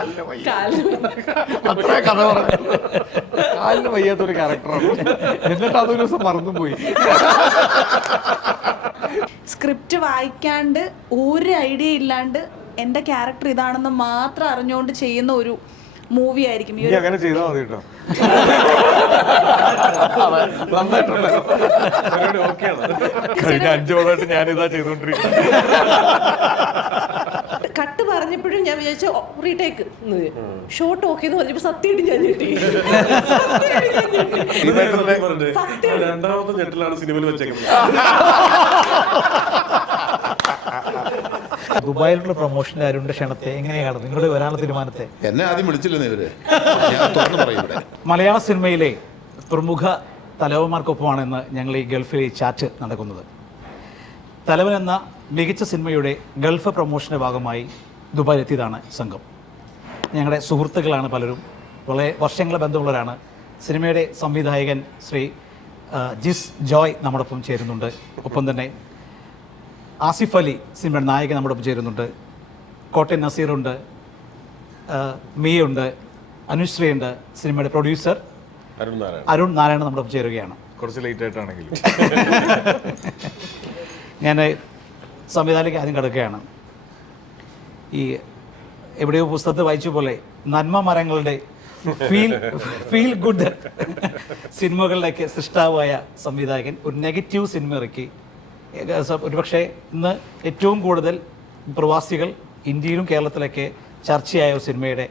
കാലിന് വയ്യ, അത്രേ കഥ പറഞ്ഞു. കാലിന് വയ്യാത്തൊരു ക്യാരക്ടറാണ്. എന്നിട്ട് അതൊരു ദിവസം മറന്നും പോയി. സ്ക്രിപ്റ്റ് വായിക്കാണ്ട് ഒരു ഐഡിയ ഇല്ലാണ്ട് എൻ്റെ ക്യാരക്ടർ ഇതാണെന്ന് മാത്രം അറിഞ്ഞുകൊണ്ട് ചെയ്യുന്ന ഒരു മൂവി ആയിരിക്കും ഈ ഒരു. അങ്ങനെ ചെയ്താൽ മതി കേട്ടോ. കഴിഞ്ഞ 5 കൊല്ലമായിട്ട് ഞാനിതാ ചെയ്തോണ്ടിരിക്കുന്നത്. കട്ട് പറഞ്ഞപ്പോഴും ഞാൻ വിചാരിച്ച റീടേക്ക് ഷോട്ട് ഓക്കെ എന്ന് പറഞ്ഞപ്പോ സത്യമായിട്ട് ഞാൻ ഞെട്ടി. രണ്ടാമത്തെ ഞെട്ടിലാണ് സിനിമയിൽ വെച്ചേക്കുന്നത്. ദുബായിലുള്ള പ്രൊമോഷന്റെ അരുണിന്റെ ക്ഷണത്തെ എങ്ങനെയാണ് നിങ്ങളുടെ വരാനുള്ള തീരുമാനത്തെ? എന്നെ ആദ്യം വിളിച്ചില്ലെന്ന് ഇവര്, ഞാൻ തുറന്നു പറയും ഇവിടെ. മലയാള സിനിമയിലെ പ്രമുഖ തലവന്മാർക്കൊപ്പമാണ് ഇന്ന് ഞങ്ങൾ ഈ ഗൾഫിൽ ഈ ചാറ്റ് നടക്കുന്നത്. തലവൻ എന്ന മികച്ച സിനിമയുടെ ഗൾഫ് പ്രൊമോഷൻ്റെ ഭാഗമായി ദുബായിലെത്തിയതാണ് സംഘം. ഞങ്ങളുടെ സുഹൃത്തുക്കളാണ് പലരും, വളരെ വർഷങ്ങളെ ബന്ധമുള്ളവരാണ്. സിനിമയുടെ സംവിധായകൻ ശ്രീ ജിസ് ജോയ് നമ്മോടൊപ്പം ചേരുന്നുണ്ട്. ഒപ്പം തന്നെ ആസിഫ് അലി സിനിമയുടെ നായകൻ നമ്മോടൊപ്പം ചേരുന്നുണ്ട്. കോട്ടയം നസീറുണ്ട്, മിയുണ്ട്, അനുശ്രീയുണ്ട്. സിനിമയുടെ പ്രൊഡ്യൂസർ അരുൺ നാരായണൻ നമ്മോടൊപ്പം ചേരുകയാണ്. കുറച്ച് ലേറ്റ് ആയിട്ടാണെങ്കിലും ഞാൻ സംവിധാനത്തിലേക്ക് ആദ്യം കിടക്കുകയാണ്. ഈ എവിടെയോ പുസ്തകത്തിൽ വായിച്ച പോലെ നന്മ മരങ്ങളുടെ ഫീൽ ഗുഡ് സിനിമകളിലേക്ക് സൃഷ്ടാവായ സംവിധായകൻ ഒരു നെഗറ്റീവ് സിനിമ ഇറക്കി. ഒരുപക്ഷെ ഇന്ന് ഏറ്റവും കൂടുതൽ പ്രവാസികൾ ഇന്ത്യയിലും കേരളത്തിലൊക്കെ ചർച്ചയായ ഒരു സിനിമയുടെ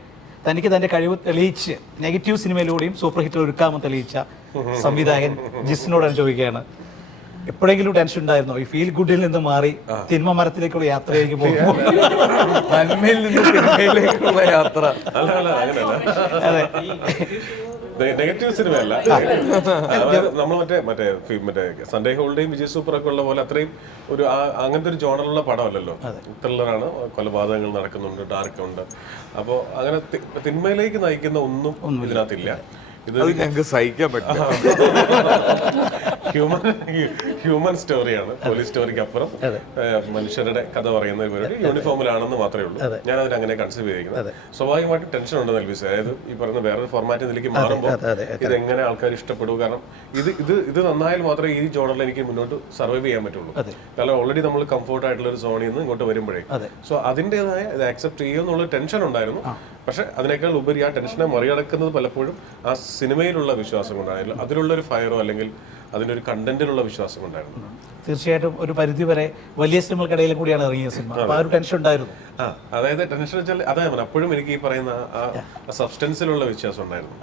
തനിക്ക് തൻ്റെ കഴിവ് തെളിയിച്ച് നെഗറ്റീവ് സിനിമയിലൂടെയും സൂപ്പർ ഹിറ്റ് ഒരുക്കാമെന്ന് തെളിയിച്ച സംവിധായകൻ ജിസിനോട് ഞാൻ ചോദിക്കുകയാണ്, എപ്പോഴെങ്കിലും ടെൻഷൻ ഉണ്ടായിരുന്നോ ഈ ഫീൽ ഗുഡിൽ നിന്ന് മാറി തിന്മ മരത്തിലേക്കുള്ള യാത്രയിലേക്ക് പോകുമ്പോൾ? നന്മയിൽ നിന്ന് സിനിമയിലേക്കുള്ള യാത്ര. അതെ, നെഗറ്റീവ് സിനിമയല്ല. നമ്മൾ മറ്റേ സൺഡേ ഹോളിഡേയും വിജയ് സൂപ്പറൊക്കെ ഉള്ള പോലെ അത്രയും ഒരു അങ്ങനത്തെ ഒരു ജോണറുള്ള പടമല്ലല്ലോ. ത്രില്ലറാണ്, കൊലപാതകങ്ങൾ നടക്കുന്നുണ്ട്, ഡാർക്ക് ഉണ്ട്. അപ്പോൾ അങ്ങനെ തിന്മയിലേക്ക് നയിക്കുന്ന ഒന്നും ഇതിനകത്തില്ല. ഇത് ഞങ്ങൾക്ക് സഹിക്കാൻ പറ്റില്ല. ഹ്യൂമൻ സ്റ്റോറിയാണ്, പോലീസ് സ്റ്റോറിക്ക് അപ്പുറം മനുഷ്യരുടെ കഥ പറയുന്ന ഒരു യൂണിഫോമിലാണെന്ന് മാത്രമേ ഉള്ളൂ. ഞാൻ അതിന് അങ്ങനെ കൺസീവ് ചെയ്തിരിക്കുന്നത്. സ്വാഭാവികമായിട്ടും ടെൻഷൻ ഉണ്ടെന്ന് എൽവിസ്. അതായത് ഈ പറയുന്ന വേറൊരു ഫോർമാറ്റിൽ ഇതിലേക്ക് മാറുമ്പോൾ ഇതെങ്ങനെ ആൾക്കാർ ഇഷ്ടപ്പെടും. കാരണം ഇത് നന്നായാൽ മാത്രമേ ഈ ജോണറിൽ എനിക്ക് മുന്നോട്ട് സർവൈവ് ചെയ്യാൻ പറ്റുള്ളൂ. കാരണം ഓൾറെഡി നമ്മൾ കംഫോർട്ട് ആയിട്ടുള്ള ഒരു സോണിൽ നിന്ന് ഇങ്ങോട്ട് വരുമ്പോഴേ സോ അതിൻ്റെതായ ഇത് ആക്സെപ്റ്റ് ചെയ്യുമെന്നുള്ള ടെൻഷൻ ഉണ്ടായിരുന്നു. പക്ഷെ അതിനേക്കാൾ ഉപരി ആ ടെൻഷനെ മറികടക്കുന്നത് പലപ്പോഴും ആ സിനിമയിലുള്ള വിശ്വാസം കൊണ്ടായിരുന്നു. അതിലുള്ള ഒരു ഫയറോ അല്ലെങ്കിൽ അതിൻ്റെ ഒരു കണ്ടന്റിലുള്ള വിശ്വാസം കൊണ്ടായിരുന്നു. തീർച്ചയായിട്ടും ഒരു പരിധിവരെ വലിയ സിനിമകൾക്കിടയിൽ കൂടിയാണ് ഇറങ്ങിയ സിനിമ. അപ്പോൾ ആ ഒരു ടെൻഷൻ ഉണ്ടായിരുന്നു. അതായത് ടെൻഷൻ വെച്ചാൽ അതായത് അപ്പോഴും എനിക്ക് ഈ പറയുന്ന ആ സബ്സ്റ്റൻസിലുള്ള വിശ്വാസം ഉണ്ടായിരുന്നു.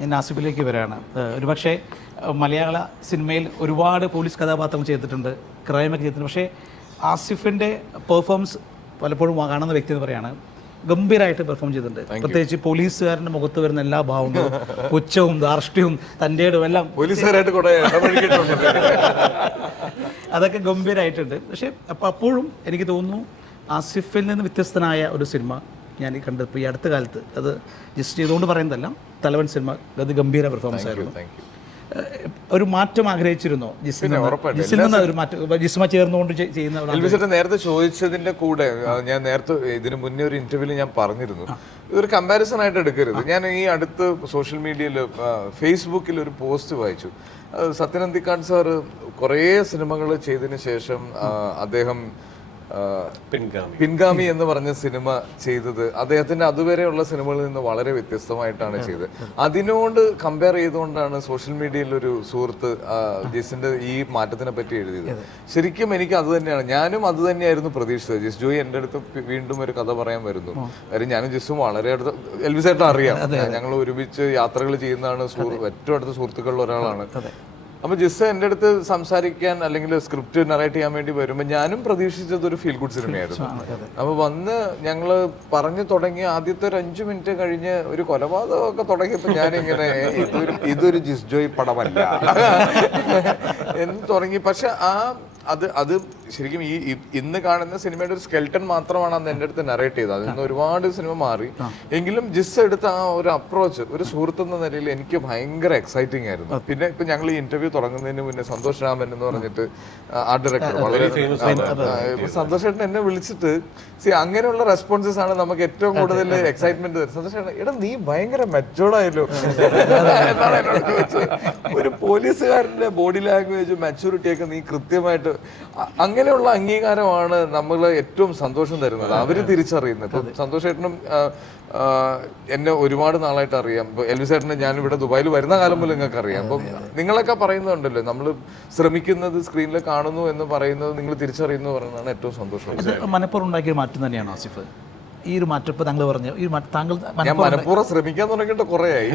ഞാൻ ആസിഫിലേക്ക് വരാണ്. ഒരുപക്ഷെ മലയാള സിനിമയിൽ ഒരുപാട് പോലീസ് കഥാപാത്രങ്ങൾ ചെയ്തിട്ടുണ്ട്, ക്രൈമൊക്കെ ചെയ്തിട്ടുണ്ട്. പക്ഷേ ആസിഫിൻ്റെ പെർഫോമൻസ് പലപ്പോഴും കാണുന്ന വ്യക്തി എന്ന് പറയുകയാണ് ഗംഭീരമായിട്ട് പെർഫോം ചെയ്തിട്ടുണ്ട്. പ്രത്യേകിച്ച് പോലീസുകാരൻ്റെ മുഖത്ത് വരുന്ന എല്ലാ ഭാവങ്ങളും, പുച്ഛവും ധാർഷ്ട്യവും തൻ്റെ എല്ലാം പോലീസുകാരായിട്ട് കുറെ അതൊക്കെ ഗംഭീരമായിട്ടുണ്ട്. പക്ഷേ അപ്പോഴും എനിക്ക് തോന്നുന്നു ആസിഫിൽ നിന്ന് വ്യത്യസ്തനായ ഒരു സിനിമ ഞാൻ കണ്ടപ്പോൾ ഈ അടുത്ത കാലത്ത്, അത് ജസ്റ്റ് ചെയ്തുകൊണ്ട് പറയുന്നതല്ല, തലവൻ സിനിമ അത് ഗംഭീര പെർഫോമൻസ് ആയിരുന്നു. ഒരു മാറ്റം ആഗ്രഹിച്ചിരുന്നോ ജിസിൽ നിന്ന്? ഒരു മാറ്റം ജിസ്മ ചേർന്നുകൊണ്ട് ചെയ്യുന്ന നേരത്തെ ചോദിച്ചതിന്റെ കൂടെ ഞാൻ നേരത്തെ ഇതിനു മുന്നേ ഒരു ഇന്റർവ്യൂവിൽ ഞാൻ പറഞ്ഞിരുന്നു, ഇതൊരു കമ്പാരിസൺ ആയിട്ട് എടുക്കരുത്. ഞാൻ ഈ അടുത്ത് സോഷ്യൽ മീഡിയയിൽ ഫേസ്ബുക്കിൽ ഒരു പോസ്റ്റ് വായിച്ചു. സത്യൻ അന്തിക്കാട് സാറ് കുറേ സിനിമകൾ ചെയ്തതിന് ശേഷം അദ്ദേഹം പിൻഗാമി എന്ന് പറഞ്ഞ സിനിമ ചെയ്തത് അദ്ദേഹത്തിന്റെ അതുവരെയുള്ള സിനിമകളിൽ നിന്ന് വളരെ വ്യത്യസ്തമായിട്ടാണ് ചെയ്തത്. അതിനോട് കമ്പയർ ചെയ്തുകൊണ്ടാണ് സോഷ്യൽ മീഡിയയിൽ ഒരു സുഹൃത്ത് ജിസിന്റെ ഈ മാറ്റത്തിനെ പറ്റി എഴുതിയത്. ശരിക്കും എനിക്ക് അത് തന്നെയാണ്, ഞാനും അത് തന്നെയായിരുന്നു പ്രതീക്ഷിച്ചത്. ജിസ് ജോയി എൻ്റെ അടുത്ത് വീണ്ടും ഒരു കഥ പറയാൻ വരുന്നു. കാര്യം ഞാനും ജിസും വളരെ അടുത്ത്, എൽവിസേട്ടൻ അറിയാം, ഞങ്ങൾ ഒരുമിച്ച് യാത്രകൾ ചെയ്യുന്നതാണ്, ഏറ്റവും അടുത്ത സുഹൃത്തുക്കളിൽ ഒരാളാണ്. അപ്പോൾ ജിസ് എൻ്റെ അടുത്ത് സംസാരിക്കാൻ അല്ലെങ്കിൽ സ്ക്രിപ്റ്റ് നറേറ്റ് ചെയ്യാൻ വേണ്ടി വരുമ്പോൾ ഞാനും പ്രതീക്ഷിച്ചത് ഒരു ഫീൽ ഗുഡ് സിനിമയായിരുന്നു. അപ്പോൾ വന്ന് ഞങ്ങൾ പറഞ്ഞു തുടങ്ങി ആദ്യത്തെ ഒരു 5 മിനിറ്റ് കഴിഞ്ഞ് ഒരു കൊലപാതകമൊക്കെ തുടങ്ങിയപ്പോൾ ഞാനിങ്ങനെ ഇതൊരു ജിസ് ജോയ് പടമല്ല എന്ന് തുടങ്ങി. പക്ഷെ അത് ശരിക്കും ഇന്ന് കാണുന്ന സിനിമയുടെ ഒരു സ്കെൽട്ടൺ മാത്രമാണ് അന്ന് എൻ്റെ അടുത്ത് നറേറ്റ് ചെയ്തത്. അതിൽ നിന്ന് ഒരുപാട് സിനിമ മാറി. എങ്കിലും ജിസ് എടുത്ത ആ ഒരു അപ്രോച്ച് ഒരു സുഹൃത്തെന്ന നിലയിൽ എനിക്ക് ഭയങ്കര എക്സൈറ്റിംഗ് ആയിരുന്നു. പിന്നെ ഇപ്പൊ ഞങ്ങൾ ഈ ഇന്റർവ്യൂ തുടങ്ങുന്നതിന് മുന്നേ സന്തോഷ് രാമൻ എന്ന് പറഞ്ഞിട്ട് ആർട്ട് ഡയറക്ടർ വളരെ സന്തോഷ് ചേട്ടൻ എന്നെ വിളിച്ചിട്ട് അങ്ങനെയുള്ള റെസ്പോൺസസ് ആണ് നമുക്ക് ഏറ്റവും കൂടുതൽ എക്സൈറ്റ്മെന്റ് തരുന്നത്. സന്തോഷ് ചേട്ടൻ എടാ നീ ഭയങ്കര മെച്ചോർഡായല്ലോ എന്നാണ് എന്നോട് ചോദിച്ചത്. ഒരു പോലീസുകാരന്റെ ബോഡി ലാംഗ്വേജ് മെച്ചൂരിറ്റി ഒക്കെ നീ കൃത്യമായിട്ട് അങ്ങനെയുള്ള അംഗീകാരമാണ് നമ്മൾ ഏറ്റവും സന്തോഷം തരുന്നത്. അവര് തിരിച്ചറിയുന്നത്. ഇപ്പം സന്തോഷ് ചേട്ടനും എന്നെ ഒരുപാട് നാളായിട്ട് അറിയാം. ഇപ്പൊ എൽവിസ് ചേട്ടന് ഞാൻ ഇവിടെ ദുബായിൽ വരുന്ന കാലം മുതൽ നിങ്ങൾക്ക് അറിയാം. അപ്പം നിങ്ങളൊക്കെ പറയുന്നുണ്ടല്ലോ നമ്മൾ ശ്രമിക്കുന്നത് സ്ക്രീനിൽ കാണുന്നു എന്ന് പറയുന്നത് നിങ്ങൾ തിരിച്ചറിയുന്നു പറയുന്നതാണ് ഏറ്റവും സന്തോഷം. മനപ്പൂർവ്വം ഉണ്ടാക്കിയ മാറ്റം തന്നെയാണ് ആസിഫ് ഈ ഒരു മാറ്റം. ഇപ്പൊ താങ്കൾ പറഞ്ഞു ഈ താങ്കൾ ഞാൻ മനപ്പൂർവ്വം ശ്രമിക്കാൻ തുടങ്ങിയിട്ട് കുറേ ആയി.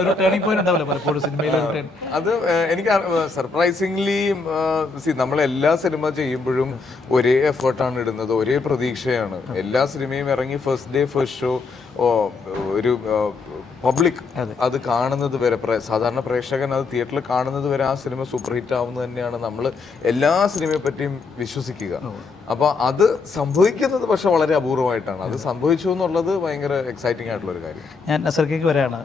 ഒരു ടേണിംഗ് പോയിന്റ് ഉണ്ടാവില്ല പലപ്പോഴും സിനിമയിൽ. അത് എനിക്ക് സർപ്രൈസിംഗ്ലി നമ്മളെല്ലാ സിനിമ ചെയ്യുമ്പോഴും ഒരേ എഫേർട്ടാണ് ഇടുന്നത്, ഒരേ പ്രതീക്ഷയാണ്. എല്ലാ സിനിമയും ഇറങ്ങി ഫസ്റ്റ് ഡേ ഫസ്റ്റ് ഷോ ഒരു പബ്ലിക് അത് കാണുന്നത് വരെ, സാധാരണ പ്രേക്ഷകൻ അത് തിയേറ്ററിൽ കാണുന്നത് വരെ ആ സിനിമ സൂപ്പർ ഹിറ്റ് ആവുന്നത് തന്നെയാണ് നമ്മൾ എല്ലാ സിനിമയെ പറ്റിയും വിശ്വസിക്കുക. അപ്പൊ അത് സംഭവിക്കുന്നത് പക്ഷെ വളരെ അപൂർവമായിട്ടാണ്. അത് സംഭവിച്ചു എന്നുള്ളത് ഭയങ്കര എക്സൈറ്റിംഗ് ആയിട്ടുള്ള ഒരു കാര്യം. ഞാൻ നസർക്കേക്ക് വരെയാണ്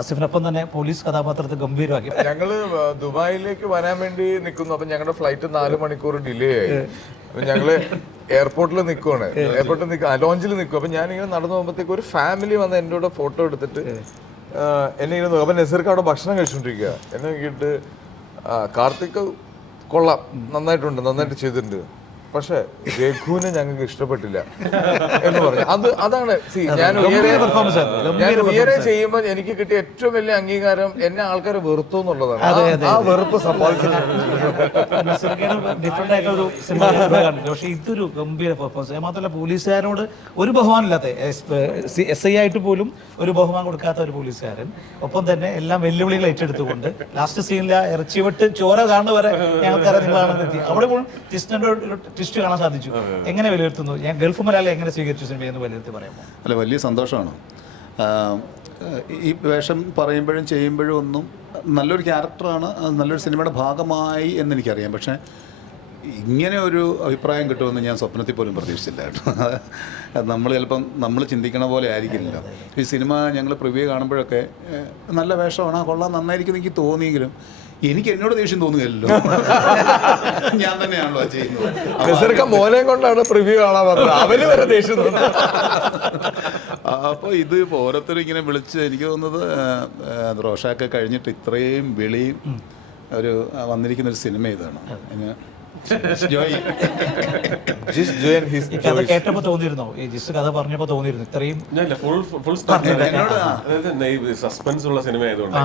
ആസിഫിനൊപ്പം തന്നെ പോലീസ് കഥാപാത്രത്തെ ഗംഭീരമാക്കി. ഞങ്ങള് ദുബായിലേക്ക് വരാൻ വേണ്ടി നിൽക്കുന്നു. അപ്പൊ ഞങ്ങളുടെ ഫ്ലൈറ്റ് 4 മണിക്കൂർ ഡിലേ ആയി. അപ്പൊ ഞങ്ങള് എയർപോർട്ടിൽ നിൽക്കുവാണ്. എയർപോർട്ടിൽ ലോഞ്ചിൽ നിൽക്കും. അപ്പൊ ഞാനിങ്ങനെ നടന്നു പോകുമ്പോഴത്തേക്ക് ഒരു ഫാമിലി വന്ന് എൻ്റെ കൂടെ ഫോട്ടോ എടുത്തിട്ട് എന്നെ ഇങ്ങനെ നോക്കും. അപ്പൊ നസീർക്ക് അവിടെ ഭക്ഷണം കഴിച്ചോണ്ടിരിക്കുക. എന്നെ നോക്കിയിട്ട് കാർത്തിക് കൊള്ളാം, നന്നായിട്ട് ചെയ്തിട്ടുണ്ട്, പക്ഷെ രഘുവിനെ ഞങ്ങൾക്ക് ഇഷ്ടപ്പെട്ടില്ല എന്ന് പറഞ്ഞു. അതാണ് ഞാൻ ഉയരെ ചെയ്യുമ്പോൾ എനിക്ക് കിട്ടിയ ഏറ്റവും വലിയ അംഗീകാരം എന്നെ ആൾക്കാർ വെറുത്തു എന്നുള്ളതാണ്. ആ വെറുപ്പ് ഡിഫറെന്റ് ആയിട്ടൊരു സിനിമ കണ്ടിട്ടുണ്ട്. പക്ഷെ ഇതൊരു ഗംഭീര പെർഫോമൻസ്. മാത്രമല്ല പോലീസുകാരനോട് ഒരു ബഹുമാനമില്ലാത്ത, SI ആയിട്ട് പോലും ഒരു ബഹുമാനം കൊടുക്കാത്ത ഒരു പോലീസുകാരൻ, ഒപ്പം തന്നെ എല്ലാം വെല്ലുവിളികൾ ഏറ്റെടുത്തുകൊണ്ട് ലാസ്റ്റ് സീനിലെ ഇറച്ചിവിട്ട് ചോര കാണുന്നവരെ ഞങ്ങൾക്കറിയാം നിങ്ങളാണെന്ന് എത്തി. അവിടെ പോലും ട്വിസ്റ്റ് കാണാൻ സാധിച്ചു. എങ്ങനെ വിലയിരുത്തുന്നു? ഞാൻ ഗൾഫ് മലയാളി എങ്ങനെ സ്വീകരിച്ചു സിനിമയെന്ന് വിലയിരുത്തി പറയാമോ? അല്ല, വലിയ സന്തോഷമാണ്. ഈ വേഷം പറയുമ്പോഴും ചെയ്യുമ്പോഴും ഒന്നും നല്ലൊരു ക്യാരക്ടറാണ്, നല്ലൊരു സിനിമയുടെ ഭാഗമായി എന്നെനിക്കറിയാം. പക്ഷേ ഇങ്ങനെ ഒരു അഭിപ്രായം കിട്ടുമെന്ന് ഞാൻ സ്വപ്നത്തിൽ പോലും പ്രതീക്ഷിച്ചില്ല കേട്ടോ. നമ്മൾ ചിലപ്പം നമ്മൾ ചിന്തിക്കണ പോലെ ആയിരിക്കില്ല. ഈ സിനിമ ഞങ്ങൾ പ്രിവ്യൂ കാണുമ്പോഴൊക്കെ നല്ല വേഷമാണ്, കൊള്ളാം, നന്നായിരിക്കും എനിക്ക് തോന്നിയെങ്കിലും എനിക്ക് എന്നോട് ദേഷ്യം തോന്നുകയല്ലോ. ഞാൻ തന്നെയാണല്ലോ ചെയ്യുന്നത്. മോനെ കൊണ്ടാണ് പ്രിവ്യൂ കാണാൻ പറഞ്ഞത്. അവന് വരെ ദേഷ്യം തോന്നുന്നു. അപ്പോൾ ഇത് ഓരോരുത്തരും ഇങ്ങനെ വിളിച്ച് എനിക്ക് തോന്നുന്നത് റോഷാക്ക് കഴിഞ്ഞിട്ട് ഇത്രയും വിളിയും ഒരു വന്നിരിക്കുന്ന ഒരു സിനിമ ഇതാണ്. കഥ കേട്ടപ്പോ തോന്നിയിരുന്നോ, ഈ ജിസ് കഥ പറഞ്ഞപ്പോ തോന്നിയിരുന്നു ഇത്രയും സസ്പെൻസ് ഉള്ള സിനിമ ആയതുകൊണ്ട്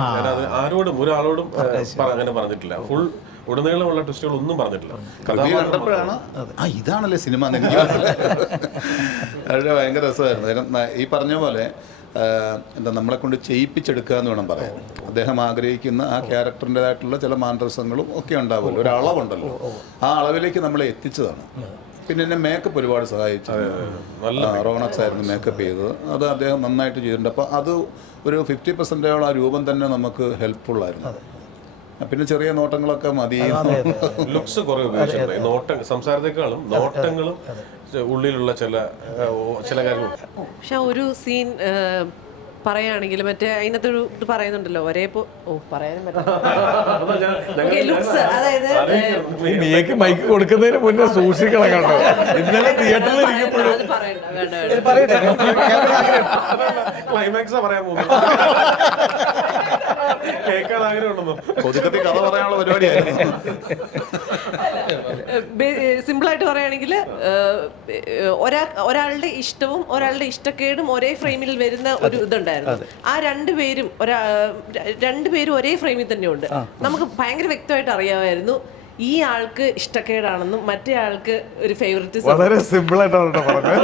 ആരോടും ഒരാളോടും അങ്ങനെ പറഞ്ഞിട്ടില്ല. ഫുൾ ഉടനീളമുള്ള ട്വിസ്റ്റുകൾ ഒന്നും പറഞ്ഞിട്ടില്ല. കണ്ടപ്പോഴാണ് ഇതാണല്ലേ സിനിമ എന്ന് എനിക്ക് വളരെ ഭയങ്കര രസമായിരുന്നു. കാരണം ഈ പറഞ്ഞ പോലെ എന്താ നമ്മളെ കൊണ്ട് ചെയ്യിപ്പിച്ചെടുക്കുക എന്ന് വേണം പറയാൻ. അദ്ദേഹം ആഗ്രഹിക്കുന്ന ആ ക്യാരക്ടറിൻ്റെതായിട്ടുള്ള ചില മാനരസങ്ങളും ഒക്കെ ഉണ്ടാവുമല്ലോ, ഒരളവുണ്ടല്ലോ, ആ അളവിലേക്ക് നമ്മളെ എത്തിച്ചതാണ്. പിന്നെ എന്നെ മേക്കപ്പ് ഒരുപാട് സഹായിച്ചു. റോണക്സ് ആയിരുന്നു മേക്കപ്പ് ചെയ്തത്. അത് അദ്ദേഹം നന്നായിട്ട് ചെയ്തിട്ടുണ്ട്. അപ്പോൾ അത് ഒരു 50% ആ രൂപം തന്നെ നമുക്ക് ഹെൽപ്ഫുള്ളായിരുന്നു. പിന്നെ ചെറിയ നോട്ടങ്ങളൊക്കെ മതി. ലുക്സ് കുറെ ഉപയോഗിച്ചിട്ടുണ്ട്. സംസാരത്തെക്കാളും നോട്ടങ്ങളും ഉള്ളിലുള്ള ചില കാര്യങ്ങൾ. പക്ഷെ ഒരു സീൻ പറയുകയാണെങ്കിൽ മറ്റേ അതിനകത്തൊരു ഇത് പറയുന്നുണ്ടല്ലോ, പറയാനും ലുക്സ്, അതായത് നീക്ക് മൈക്ക് കൊടുക്കുന്നതിന് മുന്നേ സൂക്ഷിക്കണം കേട്ടോ. ഇന്നലെ തിയേറ്ററിൽ ഇരിക്കുമ്പോഴും ക്ലൈമാക്സാ പറയാൻ പോകുന്നത്. കേൾക്കാൻ ആഗ്രഹമുണ്ടെന്നോ? കൊതുക്കത്തിൽ കഥ പറയാനുള്ള പരിപാടിയായിരുന്നു. സിമ്പിളായിട്ട് പറയുകയാണെങ്കിൽ ഒരാളുടെ ഇഷ്ടവും ഒരാളുടെ ഇഷ്ടക്കേടും ഒരേ ഫ്രെയിമിൽ വരുന്ന ഒരു ഇതുണ്ടായിരുന്നു. ആ രണ്ടുപേരും ഒരേ ഫ്രെയിമിൽ തന്നെ ഉണ്ട്. നമുക്ക് ഭയങ്കര വ്യക്തമായിട്ട് അറിയാമായിരുന്നു ഈ ആൾക്ക് ഇഷ്ടക്കേടാണെന്നും മറ്റേ ആൾക്ക് ഒരു ഫേവറിറ്റിസം. വളരെ സിമ്പിൾ ആയിട്ടാണ് പറഞ്ഞത്.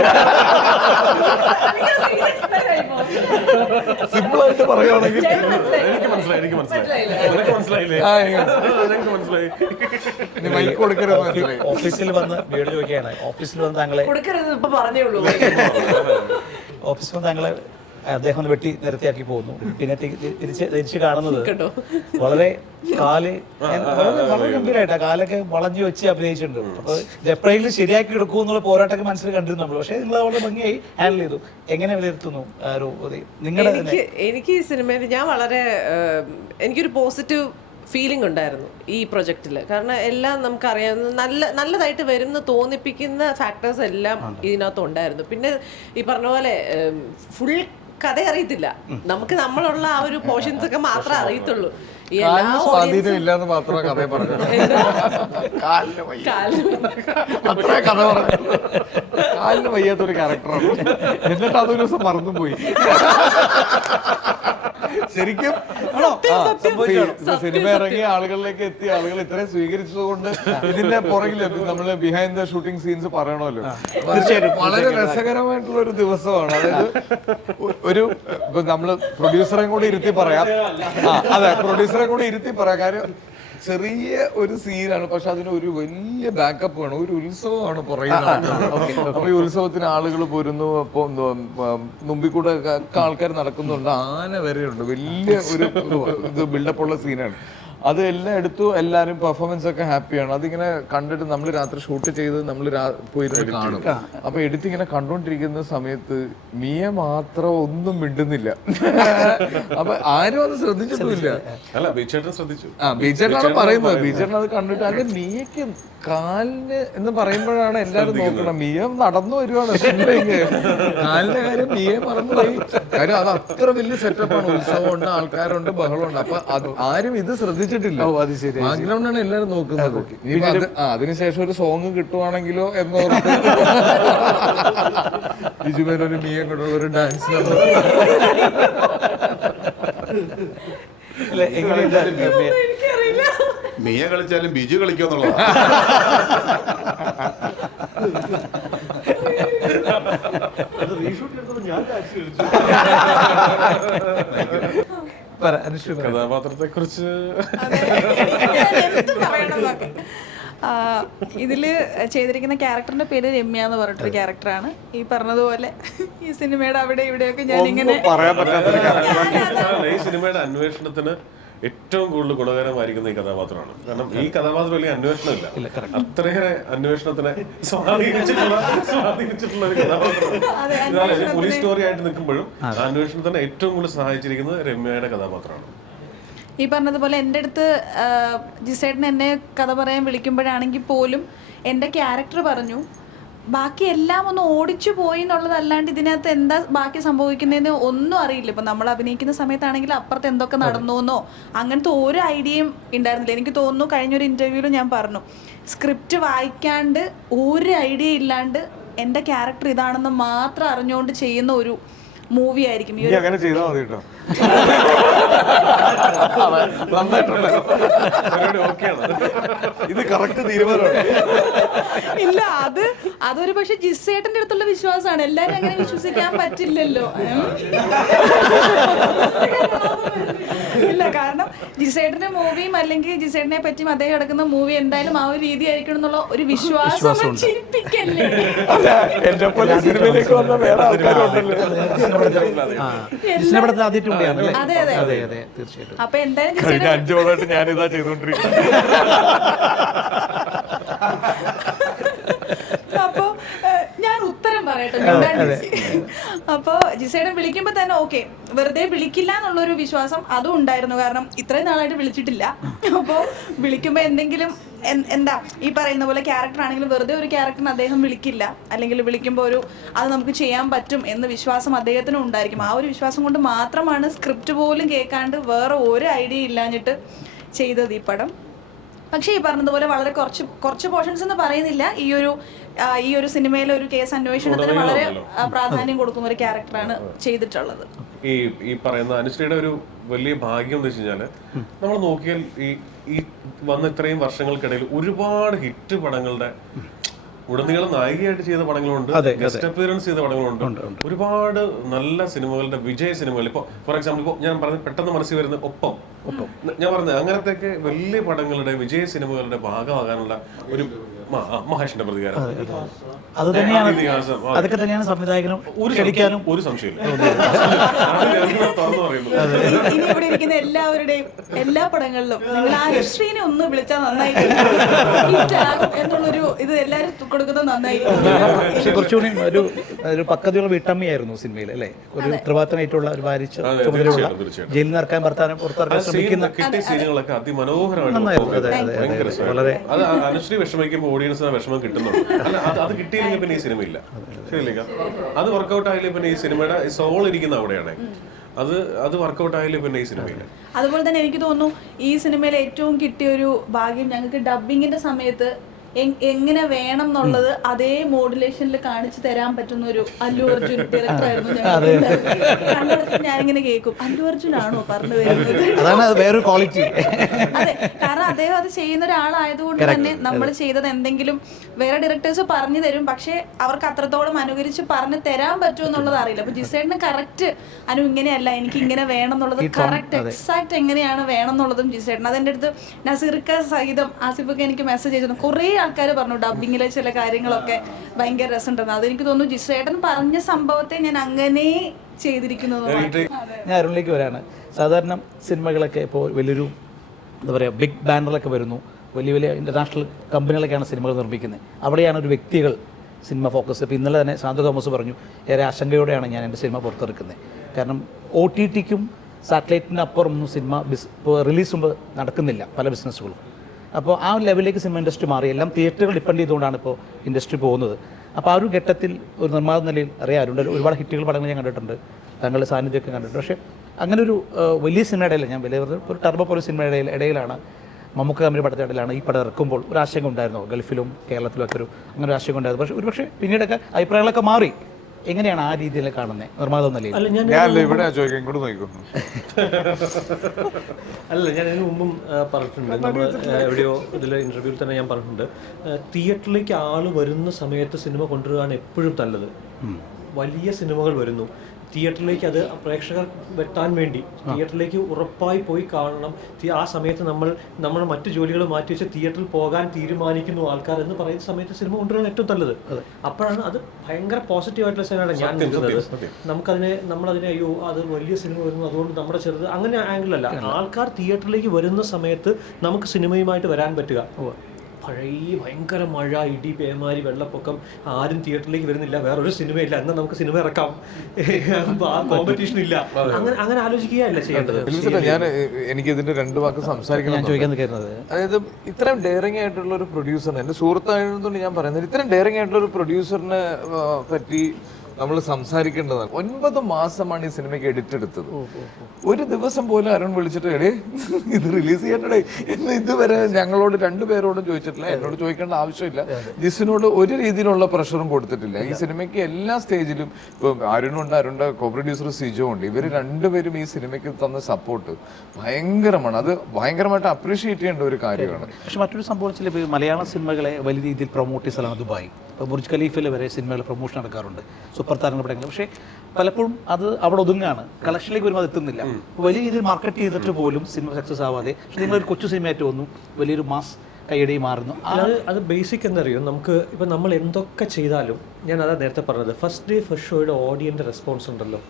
സിമ്പിൾ ആയിട്ട് പറയുകയാണെങ്കിൽ മൈക്ക് കൊടുക്കരുത്. ഓഫീസിൽ വന്ന് വീട് ചോദിക്കുകയാണ്. ഓഫീസിൽ വന്ന് താങ്കളെ കൊടുക്കരുത് ഇപ്പൊ പറഞ്ഞേ ഉള്ളൂ. ഓഫീസിൽ വന്ന് താങ്കളെ അദ്ദേഹം ഒന്ന് വെട്ടി നിരത്തിയാക്കി പോകുന്നു. പിന്നെ തിരിച്ച് കാണുന്നത് വളരെ വളരെ ഗംഭീരമായിട്ട് കാലൊക്കെ വളഞ്ഞു വെച്ച് അഭിനയിച്ചിട്ടുണ്ട്. അപ്പോൾ ഇത് എപ്പോഴെങ്കിലും ശരിയാക്കി എടുക്കൂ എന്നുള്ള പോരാട്ടമൊക്കെ മനസ്സിൽ കണ്ടിരുന്നു നമ്മൾ. പക്ഷേ നിങ്ങൾ വളരെ ഭംഗിയായി ഹാൻഡിൽ ചെയ്തു. എങ്ങനെ വിലയിരുത്തുന്നു നിങ്ങളുടെ? എനിക്ക് ഈ സിനിമയിൽ ഞാൻ വളരെ എനിക്കൊരു പോസിറ്റീവ് ഫീലിംഗ് ഉണ്ടായിരുന്നു ഈ പ്രൊജക്റ്റിൽ. കാരണം എല്ലാം നമുക്കറിയാവുന്ന നല്ലതായിട്ട് വരുമെന്ന് തോന്നിപ്പിക്കുന്ന ഫാക്ടേഴ്സ് എല്ലാം ഇതിനകത്ത് ഉണ്ടായിരുന്നു. പിന്നെ ഈ പറഞ്ഞ പോലെ ഫുൾ കഥ അറിയത്തില്ല നമുക്ക്, നമ്മളുള്ള ആ ഒരു പോർഷൻസ് ഒക്കെ മാത്രമേ അറിയത്തുള്ളൂ. സ്വാധീനം ഇല്ലാന്ന് മാത്രമേ കഥ പറഞ്ഞു. കാലിന് വയ്യാത്തൊരു ക്യാരക്ടറാണ്. എന്നിട്ട് അതൊരു ദിവസം മറന്നുപോയി. ശരിക്കും സിനിമ ഇറങ്ങിയ ആളുകളിലേക്ക് എത്തി, ആളുകൾ ഇത്രയും സ്വീകരിച്ചതുകൊണ്ട് ഇതിന്റെ പുറകിൽ നമ്മള് ബിഹൈൻഡ് ദ ഷൂട്ടിംഗ് സീൻസ് പറയണമല്ലോ. തീർച്ചയായിട്ടും വളരെ രസകരമായിട്ടുള്ള ഒരു ദിവസമാണ്. അതായത് ഒരു നമ്മള് പ്രൊഡ്യൂസറെ കൂടി ഇരുത്തി പറയാം. അതെ, പ്രൊഡ്യൂസറെ കൂടി ഇരുത്തി പറയാം. കാര്യം ചെറിയ ഒരു സീനാണ്, പക്ഷെ അതിന് ഒരു വലിയ ബാക്കപ്പ് വേണം. ഒരു ഉത്സവമാണ് പുറകിൽ നടക്കുന്നത്. അപ്പൊ ഈ ഉത്സവത്തിന് ആളുകൾ പോരുന്നു. അപ്പൊ മുമ്പിൽ കൂടെ ആൾക്കാർ നടക്കുന്നുണ്ട്, ആന വരെയുണ്ട്. വലിയ ഒരു ഇത് ബിൽഡപ്പുള്ള സീനാണ്. അത് എല്ലാം എടുത്തു. എല്ലാവരും പെർഫോമൻസ് ഒക്കെ ഹാപ്പിയാണ്. അതിങ്ങനെ കണ്ടിട്ട് നമ്മൾ രാത്രി ഷൂട്ട് ചെയ്ത് നമ്മൾ പോയിരുന്ന് കാണും. അപ്പൊ എഡിറ്റ് ഇങ്ങനെ കണ്ടോണ്ടിരിക്കുന്ന സമയത്ത് മിയ മാത്രം ഒന്നും മിണ്ടുന്നില്ല. അപ്പൊ ആരും അത് ശ്രദ്ധിച്ചിട്ടില്ല. ബീച്ചേട്ടനാണ് പറയുന്നത്. ബീച്ചേട്ടൻ അത് കണ്ടിട്ട് അത് മിയക്ക് കാലിന് എന്ന് പറയുമ്പോഴാണ് എല്ലാരും നോക്കണം. മിയ നടന്നു വരുവാണ്. കാലിന്റെ കാര്യം മിയ മറന്നുപോയി. കാര്യം അത് അത്ര വലിയ സെറ്റപ്പാണ്. ഉത്സവമുണ്ട്, ആൾക്കാരുണ്ട്, ബഹളമുണ്ട്. അപ്പൊ ആരും ഇത് ശ്രദ്ധിച്ചിട്ടില്ല. ബാക്ക്ഗ്രൗണ്ടാണ് എല്ലാരും നോക്കുന്നത്. അതിനുശേഷം ഒരു സോങ് കിട്ടുവാണെങ്കിലോ എന്നോർത്ത് ബിജുമേനൊരു മിയ കൊണ്ടുള്ള ഒരു ഡാൻസ് മിയ കളിച്ചാലും ബിജു കളിക്കുമെന്നുള്ളതാണ്. കഥാപാത്രത്തെ കുറിച്ച് ഇതില് ചെയ്തിരിക്കുന്ന ക്യാരക്ടറിന്റെ പേര് രമ്യ എന്ന് പറഞ്ഞിട്ടൊരു ക്യാരക്ടറാണ്. ഈ പറഞ്ഞതുപോലെ ഈ സിനിമയുടെ അവിടെ ഇവിടെയൊക്കെ ഞാൻ ഇങ്ങനെ പറയാൻ പറ്റാത്തൊരു ഈ സിനിമയുടെ അന്വേഷണത്തിന് ഏറ്റവും കൂടുതൽ ഗുണകരമായിരിക്കുന്ന ഈ കഥാപാത്രമാണ്. കാരണം ഈ കഥാപാത്രം വലിയ അന്വേഷണമില്ല, അത്രയേറെ അന്വേഷണത്തിനെ സ്വാധീനിച്ചിട്ടുള്ള ഒരു കഥാപാത്രമാണ്. പോലീസ് സ്റ്റോറി ആയിട്ട് നിൽക്കുമ്പോഴും അന്വേഷണത്തിന് ഏറ്റവും കൂടുതൽ സഹായിച്ചിരിക്കുന്നത് രമ്യയുടെ കഥാപാത്രമാണ്. ഈ പറഞ്ഞതുപോലെ എൻ്റെ അടുത്ത് ജിസേട്ടൻ എന്നെ കഥ പറയാൻ വിളിക്കുമ്പോഴാണെങ്കിൽ പോലും എൻ്റെ ക്യാരക്ടർ പറഞ്ഞു ബാക്കി എല്ലാം ഒന്ന് ഓടിച്ചു പോയി എന്നുള്ളതല്ലാണ്ട് ഇതിനകത്ത് എന്താ ബാക്കി സംഭവിക്കുന്നതെന്ന് ഒന്നും അറിയില്ല. ഇപ്പം നമ്മൾ അഭിനയിക്കുന്ന സമയത്താണെങ്കിൽ അപ്പുറത്ത് എന്തൊക്കെ നടന്നുവെന്നോ അങ്ങനത്തെ ഒരു ഐഡിയയും ഉണ്ടായിരുന്നില്ല. എനിക്ക് തോന്നുന്നു കഴിഞ്ഞൊരു ഇൻ്റർവ്യൂവിൽ ഞാൻ പറഞ്ഞു, സ്ക്രിപ്റ്റ് വായിക്കാണ്ട് ഒരു ഐഡിയ ഇല്ലാണ്ട് എൻ്റെ ക്യാരക്ടർ ഇതാണെന്ന് മാത്രം അറിഞ്ഞുകൊണ്ട് ചെയ്യുന്ന ഒരു മൂവി ആയിരിക്കും ഈ. അങ്ങനെ ചെയ്താൽ മതി കേട്ടോ. ഇത് കറക്റ്റ് തീരുമാനമാണ്. ഇല്ല, അതൊരു പക്ഷെ ജിസേട്ടന്റെ അടുത്തുള്ള വിശ്വാസമാണ്. എല്ലാരും അങ്ങനെ വിശ്വസിക്കാൻ പറ്റില്ലല്ലോ. ഇല്ല, കാരണം ജിസേട്ടന്റെ മൂവിയും അല്ലെങ്കിൽ ജിസേട്ടനെ പറ്റിയും അദ്ദേഹം എടുക്കുന്ന മൂവി എന്തായാലും ആ ഒരു രീതി ആയിരിക്കണം എന്നുള്ള ഒരു വിശ്വാസം ചിരിപ്പിക്കല്ലേ. എന്റെ പോലെ സിനിമയിലേക്ക് വന്ന വേറെ ആൾക്കാരുണ്ടല്ലോ. അതെ അതെ അതെ തീർച്ചയായിട്ടും. അപ്പൊ എന്തായാലും കഴിഞ്ഞ 5 കൊല്ലമായിട്ട് ഞാനിതാ ചെയ്തോണ്ടിരിക്കുന്നത്. അപ്പൊ ഞാൻ ഉത്തരം പറയട്ടെ. അപ്പൊ ജിസേടൻ വിളിക്കുമ്പോ തന്നെ ഓക്കെ, വെറുതെ വിളിക്കില്ല എന്നുള്ളൊരു വിശ്വാസം അതും ഉണ്ടായിരുന്നു. കാരണം ഇത്രയും നാളായിട്ട് വിളിച്ചിട്ടില്ല. അപ്പോൾ വിളിക്കുമ്പോ എന്തെങ്കിലും എന്താ ഈ പറയുന്ന പോലെ ക്യാരക്ടർ ആണെങ്കിലും വെറുതെ ഒരു ക്യാരക്ടറിന് അദ്ദേഹം വിളിക്കില്ല. അല്ലെങ്കിൽ വിളിക്കുമ്പോൾ അത് നമുക്ക് ചെയ്യാൻ പറ്റും എന്ന വിശ്വാസം അദ്ദേഹത്തിനും ഉണ്ടായിരിക്കും. ആ ഒരു വിശ്വാസം കൊണ്ട് മാത്രമാണ് സ്ക്രിപ്റ്റ് പോലും കേൾക്കാണ്ട് വേറെ ഒരു ഐഡിയ ഇല്ലാഞ്ഞിട്ട് ചെയ്തത് ഈ പടം. പക്ഷേ ഈ പറഞ്ഞതുപോലെ വളരെ കുറച്ച് പോർഷൻസ് എന്ന് പറയുന്നില്ല, ഈ ഒരു സിനിമയിലെ ഒരു കേസ് അന്വേഷണത്തിന് വളരെ പ്രാധാന്യം കൊടുക്കുന്ന ഒരു ക്യാരക്ടറാണ് ചെയ്തിട്ടുള്ളത്. ഈ പറയുന്ന അനുശ്രീയുടെ ഒരു വലിയ ഭാഗ്യം എന്ന് വെച്ച് കഴിഞ്ഞാല് നമ്മൾ നോക്കിയാൽ ഈ വന്ന ഇത്രയും വർഷങ്ങൾക്കിടയിൽ ഒരുപാട് ഹിറ്റ് പടങ്ങളുടെ ഉടനീളം നായികയായിട്ട് ചെയ്ത പടങ്ങളുണ്ട്, ഗസ്റ്റ് അപ്പിയറൻസ് ചെയ്ത പടങ്ങളുണ്ട്, ഒരുപാട് നല്ല സിനിമകളുടെ വിജയ സിനിമകൾ. ഇപ്പോൾ ഫോർ എക്സാമ്പിൾ ഇപ്പോൾ ഞാൻ പറഞ്ഞ പെട്ടെന്ന് മനസ്സിൽ വരുന്ന ഒപ്പം ഒപ്പം. ഞാൻ പറഞ്ഞത് അങ്ങനത്തെ വലിയ പടങ്ങളുടെ വിജയ സിനിമകളുടെ ഭാഗമാകാനുള്ള ഒരു മഹേഷിന്റെ പ്രതികാരം അത് തന്നെയാണ്, ഇതിഹാസം. അതൊക്കെ തന്നെയാണ് സംവിധായകനും ക്ഷണിക്കാനും ഒരു സംശയമില്ല. തുറന്നു പറയുന്നു. ഇനി ഇവിടെ ഇരിക്കുന്ന എല്ലാവരുടെയും എല്ലാ പടങ്ങളിലും നിങ്ങൾ അനുശ്രീനെ ഒന്ന് വിളിച്ചാൽ നന്നായി എന്നുള്ളൊരു ഇത് എല്ലാവരും കൊടുക്കുന്നത് നന്നായിരിക്കും. പക്ഷെ കുറച്ചുകൂടി ഒരു പക്വതയുള്ള വീട്ടമ്മയായിരുന്നു സിനിമയിൽ അല്ലേ, ഒരു ഉത്തരവാദിത്തമായിട്ടുള്ള ഒരു ഭാരിച്ച ചുമതലയുള്ള ജയിലിൽ നിന്ന് ഇറക്കാൻ പുറത്തിറക്കാൻ ശ്രമിക്കുന്ന കിട്ടിയ സീനുകളൊക്കെ നന്നായിരുന്നു. അതെ അതെ അതെ വളരെ അത് അനുശ്രീ വിഷമിക്കുമ്പോൾ ഓഡിയൻസിന് വിഷമം കിട്ടുന്നുണ്ട്. അല്ല അത് കിട്ടിയില്ലെങ്കിൽ പിന്നെ ഈ സിനിമ ഇല്ല. ശരിയല്ലേ? അത് വർക്കൗട്ട് ആയില്ലേ പിന്നെ ഈ സിനിമയുടെ സോൾ ഇരിക്കുന്ന അവിടെയാണ്. അത് വർക്കൗട്ട് ആയില്ലേ പിന്നെ ഈ സിനിമയില്ല. അതുപോലെ തന്നെ എനിക്ക് തോന്നുന്നു ഈ സിനിമയിൽ ഏറ്റവും കിട്ടിയ ഒരു ഭാഗ്യം ഞങ്ങൾക്ക് ഡബിങ്ങിന്റെ സമയത്ത് എങ്ങനെ വേണം എന്നുള്ളത് അതേ മോഡുലേഷനിൽ കാണിച്ചു തരാൻ പറ്റുന്ന ഒരു അല്ലു അർജുൻ ഡയറക്ടർ ആയിരുന്നു. ഞാനിങ്ങനെ കേൾക്കും, അല്ലു അർജുൻ ആണോ പറഞ്ഞു തരുന്നത്? അതാണ് വേറൊരു ക്വാളിറ്റി. അതെ, കാരണം അദ്ദേഹം അത് ചെയ്യുന്ന ഒരാളായതുകൊണ്ട് തന്നെ നമ്മൾ ചെയ്തത് എന്തെങ്കിലും വേറെ ഡയറക്ടേഴ്സ് പറഞ്ഞു തരും, പക്ഷെ അവർക്ക് അത്രത്തോളം അനുകരിച്ച് പറഞ്ഞു തരാൻ പറ്റുമോ എന്നുള്ളത് അറിയില്ല. അപ്പൊ ജിസേഡിന് കറക്റ്റ് ഇങ്ങനെയല്ല, എനിക്ക് ഇങ്ങനെ വേണം എന്നുള്ളത് കറക്റ്റ് എക്സാക്ട് എങ്ങനെയാണ് വേണം എന്നുള്ളതും ജിസേഡിന്. അതെന്റെ അടുത്ത് നസീർക്ക സഹിതം ആസിഫൊക്കെ എനിക്ക് മെസ്സേജ് ചെയ്തു. കുറേ ആൾക്കാർ പറഞ്ഞു ഡബിങ്ങിലെ ചില കാര്യങ്ങളൊക്കെ ഭയങ്കര രസമുണ്ടെന്ന്. അതെനിക്ക് തോന്നുന്നു ജിസേട്ടൻ പറഞ്ഞ സംഭവത്തെ ഞാൻ അങ്ങനെ ചെയ്തിരിക്കുന്നത്. ഞാൻ അരുണിലേക്ക് വരാണ്. സാധാരണ സിനിമകളൊക്കെ ഇപ്പോൾ വലിയൊരു എന്താ പറയുക ബിഗ് ബാനറിലൊക്കെ വരുന്നു, വലിയ വലിയ ഇൻ്റർനാഷണൽ കമ്പനികളൊക്കെയാണ് സിനിമകൾ നിർമ്മിക്കുന്നത്. അവിടെയാണ് ഒരു വ്യക്തികൾ സിനിമ ഫോക്കസ്. ഇപ്പോൾ ഇന്നലെ തന്നെ സാന്തു തോമസ് പറഞ്ഞു, ഏറെ ആശങ്കയോടെയാണ് ഞാൻ എൻ്റെ സിനിമ പുറത്തിറക്കുന്നത്. കാരണം OTTക്കും സാറ്റലൈറ്റിന് അപ്പുറമൊന്നും സിനിമ ഇപ്പോൾ റിലീസ് മുമ്പ് നടക്കുന്നില്ല പല ബിസിനസ്സുകളും. അപ്പോൾ ആ ലെവലിലേക്ക് സിനിമ ഇൻഡസ്ട്രി മാറി. എല്ലാം തിയേറ്ററുകൾ ഡിപ്പെൻഡ് ചെയ്തുകൊണ്ടാണ് ഇപ്പോൾ ഇൻഡസ്ട്രി പോകുന്നത്. അപ്പോൾ ആ ഒരു ഘട്ടത്തിൽ ഒരു നിർമ്മാത നിലയിൽ അറിയാറുണ്ട്, ഒരുപാട് ഹിറ്റുകൾ പടങ്ങൾ ഞാൻ കണ്ടിട്ടുണ്ട്, താങ്കളുടെ സാന്നിധ്യമൊക്കെ കണ്ടിട്ടുണ്ട്. പക്ഷേ അങ്ങനെ ഒരു വലിയ സിനിമയുടെ ഇടയിൽ, ഞാൻ വലിയ ഒരു ടർബോ പോലെ സിനിമയുടെ ഇടയിലാണ്, മമ്മൂക്ക കമ്പനി പടത്തിൻ്റെ ഇടയിലാണ് ഈ പടം ഇറക്കുമ്പോൾ ഒരു ആശങ്ക ഉണ്ടായിരുന്നു. ഗൾഫിലും കേരളത്തിലും ഒക്കെ അങ്ങനെ ഒരു ആശങ്ക ഉണ്ടായിരുന്നു. പക്ഷേ ഒരുപക്ഷെ പിന്നീടൊക്കെ അഭിപ്രായങ്ങളൊക്കെ മാറി. എങ്ങനെയാണ് ആ രീതിയിൽ കാണുന്നത് നിർമ്മാത നിലയിൽ? ഞാൻ ഇവിടെ ചോദിക്കാം, ഇങ്ങോട്ട് നോക്കുന്നു. അല്ല, ഞാൻ ഇതിനു മുമ്പും പറഞ്ഞിട്ടുണ്ട്, നമ്മൾ എവിടെയോ ഇതിൽ ഇൻ്റർവ്യൂവിൽ തന്നെ ഞാൻ പറഞ്ഞിട്ടുണ്ട്, തിയേറ്ററിലേക്ക് ആൾ വരുന്ന സമയത്ത് സിനിമ കൊണ്ടുവരികയാണ് എപ്പോഴും നല്ലത്. വലിയ സിനിമകൾ വരുന്നു, തിയേറ്ററിലേക്ക് അത് പ്രേക്ഷകർ വെട്ടാൻ വേണ്ടി തിയേറ്ററിലേക്ക് ഉറപ്പായി പോയി കാണണം. ആ സമയത്ത് നമ്മൾ മറ്റു ജോലികൾ മാറ്റി വെച്ച് തിയേറ്ററിൽ പോകാൻ തീരുമാനിക്കുന്നു ആൾക്കാർ എന്ന് പറയുന്ന സമയത്ത് സിനിമ കൊണ്ടുവരാൻ ഏറ്റവും നല്ലത്. അപ്പോഴാണ് അത് ഭയങ്കര പോസിറ്റീവായിട്ടുള്ള സൈനാണ് ഞാൻ നിൽക്കുന്നത്. നമ്മളതിനെ അയ്യോ അത് വലിയ സിനിമ വരുന്നു അതുകൊണ്ട് നമ്മുടെ ചെറുത് അങ്ങനെ ആംഗിളല്ല. ആൾക്കാർ തിയേറ്ററിലേക്ക് വരുന്ന സമയത്ത് നമുക്ക് സിനിമയുമായിട്ട് വരാൻ പറ്റുക. പഴയ ഭയങ്കര മഴ, ഇടി, പേമാരി, വെള്ളപ്പൊക്കം, ആരും തിയേറ്ററിലേക്ക് വരുന്നില്ല, വേറൊരു സിനിമയില്ല, എന്നാൽ നമുക്ക് സിനിമ ഇറക്കാം, ആ കോമ്പറ്റീഷൻ ഇല്ല, അങ്ങനെ ആലോചിക്കുകയല്ല ചെയ്യേണ്ടത്. എനിക്ക് ഇതിന്റെ 2 വാക്ക് സംസാരിക്കണം ഞാൻ ചോദിക്കാൻ നിൽക്കുന്നത്, അതായത് ഇത്രയും ഡെയറിംഗ് ആയിട്ടുള്ള ഒരു പ്രൊഡ്യൂസറിനെ, എൻ്റെ സുഹൃത്തായതുകൊണ്ട് ഞാൻ പറയുന്നത്, ഇത്രയും ഡെയറിംഗ് ആയിട്ടുള്ള ഒരു പ്രൊഡ്യൂസറിനെ പറ്റി നമ്മൾ സംസാരിക്കേണ്ടതാണ്. 9 മാസമാണ് ഈ സിനിമയ്ക്ക് എഡിറ്റ് എടുത്തത്. ഒരു ദിവസം പോലും അരുൺ വിളിച്ചിട്ട് എടേ ഇത് റിലീസ് ചെയ്യണ്ടേ എന്ന് ഇതുവരെ ഞങ്ങളോട് 2 പേരോടും ചോദിച്ചിട്ടില്ല. എന്നോട് ചോദിക്കേണ്ട ആവശ്യമില്ല. ജിസിനോട് ഒരു രീതിയിലുള്ള പ്രഷറും കൊടുത്തിട്ടില്ല. ഈ സിനിമയ്ക്ക് എല്ലാ സ്റ്റേജിലും ഇപ്പം അരുണുണ്ട്, അരുണിന്റെ കോ പ്രൊഡ്യൂസർ സിജോ ഉണ്ട്. ഇവർ 2 പേരും ഈ സിനിമയ്ക്ക് തന്ന സപ്പോർട്ട് ഭയങ്കരമാണ്. അത് ഭയങ്കരമായിട്ട് അപ്രീഷിയേറ്റ് ചെയ്യേണ്ട ഒരു കാര്യമാണ്. പക്ഷെ മറ്റൊരു സംഭവത്തിൽ ഇപ്പോൾ മലയാള സിനിമകളെ വലിയ രീതിയിൽ പ്രൊമോട്ട് ചെയ്ത സ്ഥലമാണ് ദുബായ്. ഇപ്പോൾ ബുർജ് ഖലീഫയിൽ വരെ സിനിമകൾ പ്രൊമോഷൻ നടക്കാറുണ്ട്, സൂപ്പർ താരങ്ങൾ പടങ്ങൾ. പക്ഷേ പലപ്പോഴും അത് അവിടെ ഒതുങ്ങാണ്, കളക്ഷനിലേക്ക് വരുമ്പോൾ അത് എത്തുന്നില്ല. വലിയ രീതിയിൽ മാർക്കറ്റ് ചെയ്തിട്ട് പോലും സിനിമ സക്സസ് ആവാതെ, പക്ഷേ നിങ്ങളൊരു കൊച്ചു സിനിമയായിട്ട് വന്നു, വലിയൊരു മാസ് കൈയടി മാറുന്നു. അത് ബേസിക് എന്നറിയും. നമുക്ക് ഇപ്പം നമ്മൾ എന്തൊക്കെ ചെയ്താലും, ഞാൻ അതാ നേരത്തെ പറഞ്ഞത്, ഫസ്റ്റ് ഡേ ഫസ്റ്റ് ഷോയുടെ ഓഡിയൻസ് റെസ്പോൺസ് ഉണ്ടല്ലോ,